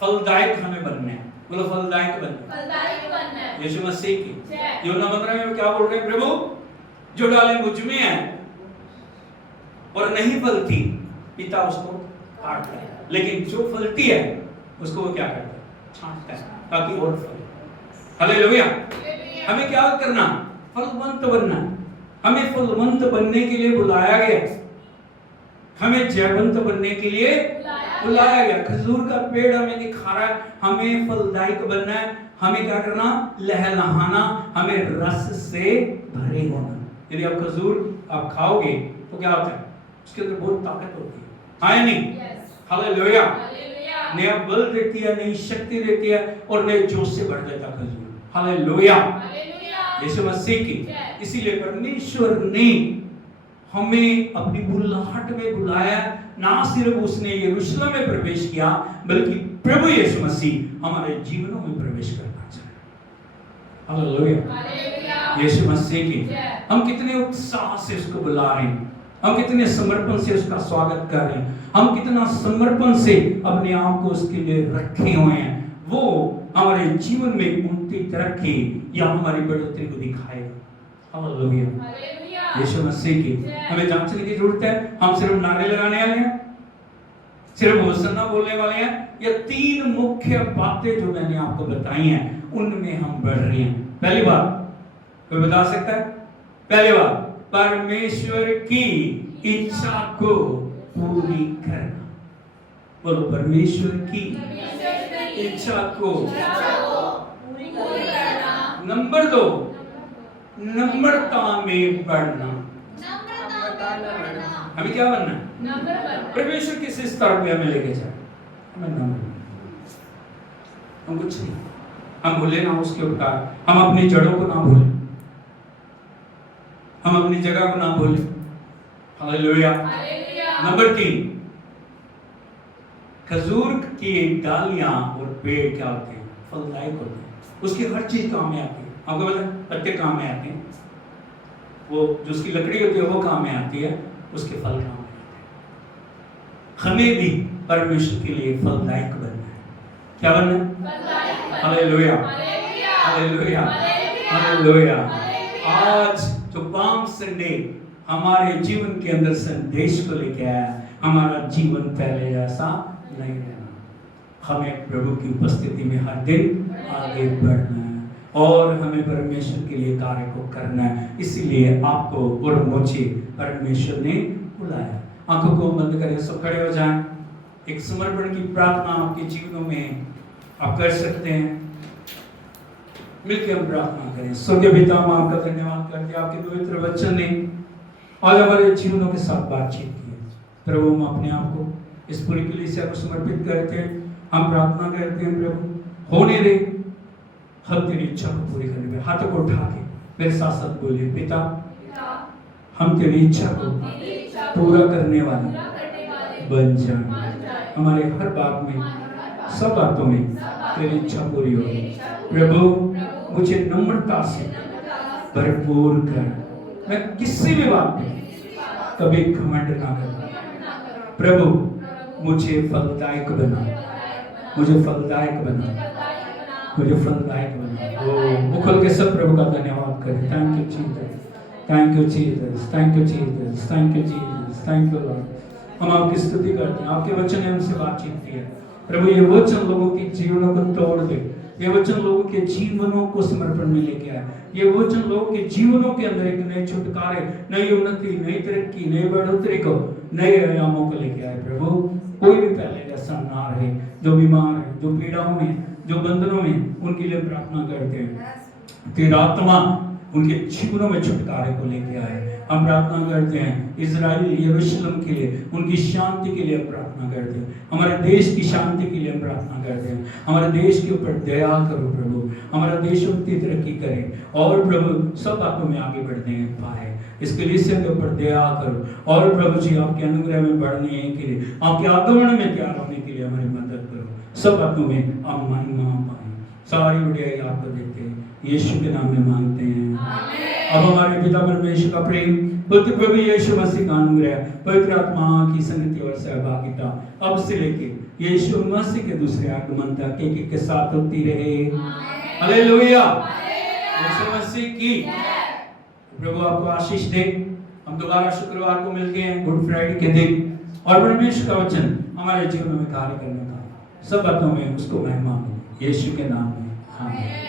फलदायक हमें बनना है। बोलो फलदायक बनना। फलदायक बनना है। यीशु मसीह की जय। यूहन्ना 15 में क्या बोल रहे हैं प्रभु? जो डाली मुझ में है और नहीं फलती, पिता उसको काटता है, लेकिन जो फलती है उसको वो क्या करता है? छांटता है ताकि और फले। हालेलुया। हमें क्या करना? फलवंत बनना। हमें फलवंत बनने के लिए बुलाया गया, हमें जयवंत बनने के लिए बुलाया गया। खजूर का पेड़ हमें दिखा रहा है हमें फलदायक बनना है। हमें क्या करना? लहलहाना, हमें रस से भरे होना। यदि आप खजूर आप खाओगे तो क्या होता है? उसके अंदर बहुत ताकत होती है, है नहीं? हालेलुया। नया बल देती है, नई शक्ति देती है और नए जोश से भर देता खजूर। हालेलुया। यीशु मसीह की। इसीलिए परमेश्वर ने हमें अपनी बुलाहट में बुलाया। ना सिर्फ उसने यरूशलेम में प्रवेश किया, बल्कि प्रभु यीशु मसीह हमारे जीवनों में प्रवेश करना चाहता है। हालेलुया। यीशु मसीह की। हम कितने उत्साह से उसको बुला रहे हैं, हम कितने समर्पण से उसका स्वागत कर रहे हैं, हम कितना समर्पण से अपने आप को उसके लिए रखे हुए हैं। वो हमारे जीवन में उन्नति, तरक्की या हमारी बढ़ोतरी को दिखाएगा। हालेलुया। यीशु मसीह की। हमें जांचने की जरूरत है, हम सिर्फ नारे लगाने वाले हैं, सिर्फ होसन्ना बोलने वाले हैं, या तीन मुख्य बातें जो मैंने आपको बताई हैं उनमें हम बढ़ रहे हैं। पहली बात कोई बता सकता है? पहली बात, परमेश्वर की इच्छा को पूरी करना। बोलो, परमेश्वर की इच्छा को पूरी करना। नंबर 2, नम्रता में बढ़ना। हमें क्या बनना है? परमेश्वर किस स्तर पे हमें लेके जाए? हमें नम्र, हम कुछ नहीं, हम भूले ना उसके उपकार, हम अपनी जड़ों को ना भूलें, हम अपनी जगह को ना भूलें। हालेलुया। नंबर 3, खजूर की डालियां और पेड़ क्या होते हैं? फलदायक होते हैं। उसकी हर चीज काम में आती है। आपको पता है? पत्ते काम में आते हैं, वो जो उसकी लकड़ी होती है वो काम में आती है, उसके फल काम में आते हैं। हमें भी परमेश्वर के लिए फलदायक बनना है। क्या बनना है? हालेलुया। हालेलुया। हालेलुया। आज जो पाम संडे हमारे जीवन के अंदर संदेश को लेके आया, हमारा जीवन पहले जैसा नहीं रहना। हमें प्रभु की उपस्थिति में हर दिन आगे बढ़ना है और हमें परमेश्वर के लिए कार्य को करना है। इसीलिए आपको और मुझे परमेश्वर ने बुलाया। आंखों को बंद करें, सब खड़े हो जाएं। एक समर्पण की प्रार्थना आपके जीवनों में आप कर सकते हैं। मिलकर हम प्रार्थना करें। स्वर्गीय पिता, हम आपका धन्यवाद करते हैं, आपके पवित्र वचन ने आज हमारे जीवनों के साथ बातचीत की है। प्रभु, हम अपने आप को इस पूरी कलीसिया को समर्पित करते हैं। हम प्रार्थना करते हैं प्रभु, होने दे, हम तेरी इच्छा को पूरी करने में। हाथों को उठा के मेरे साथ साथ बोलिए, पिता हम तेरी इच्छा को पूरा करने वाले बन जाए। हमारे हर बात में, सब बातों में तेरी इच्छा पूरी हो। प्रभु, मुझे नम्रता से भरपूर कर, मैं किसी भी बात में कभी घमंड ना करूं। प्रभु, मुझे फलदायक बना, मुझे फलदायक बना, मुझे फलदायक बना। ओ मुखल के सब प्रभु का धन्यवाद करें। Thank you Jesus, thank you Jesus, thank you Jesus, thank you Jesus, thank you Lord. हम आपकी स्तुति करते हैं। आपके वचन ने हमसे बातचीत की है प्रभु। ये वचन लोगों के जीवनों को तोड़ दे, ये वचन लोगों के जीवनों को समर्पण में लेके आए। ये वचन लोगों के जीवनों के अंदर एक नए छुटकारे, नई उन्नति, नई तरक्की, नई बढ़ोतरी को, नए आयामों को लेके आए। प्रभु, कोई भी पहले जैसा ना रहे। जो बीमार है, जो पीड़ाओं में, जो बंधनों में, उनके लिए प्रार्थना करते हैं। तेरा आत्मा उनके जीवनों में छुटकारे को लेके आए। हम प्रार्थना करते हैं इजराइल यरूशलेम के लिए, उनकी शांति के लिए हम प्रार्थना करते हैं। हमारे देश की शांति के लिए हम प्रार्थना करते हैं। हमारे देश के ऊपर दया करो प्रभु, हमारा देश उतनी तरक्की करे और प्रभु सब बातों में आगे बढ़ने पाए। इस कलीसिया के ऊपर दया करो और प्रभु जी आपके अनुग्रह में बढ़ने के लिए, आपके आगमन में तैयार होने के लिए हमारी मदद करो। सब बातों में आप महिमा पाए। सारी बढ़िया आपको देते हैं, यीशु के नाम में मांगते हैं। अब हमारे पिता परमेश्वर का प्रेम, पुत्र प्रभु यीशु मसीह का अनुग्रह, पवित्र आत्मा की संगति और सहभागिता अब से लेके यीशु मसीह के दूसरे आगमन तक एक के साथ होती रहे। हालेलुया, यीशु मसीह की। प्रभु आपको आशीष दे। हम दोबारा शुक्रवार को मिलते हैं गुड फ्राइडे के दिन, और परमेश्वर का वचन हमारे जीवन में कार्य करने का सब बातों में उसको महिमा मिले, यीशु के नाम में आमीन।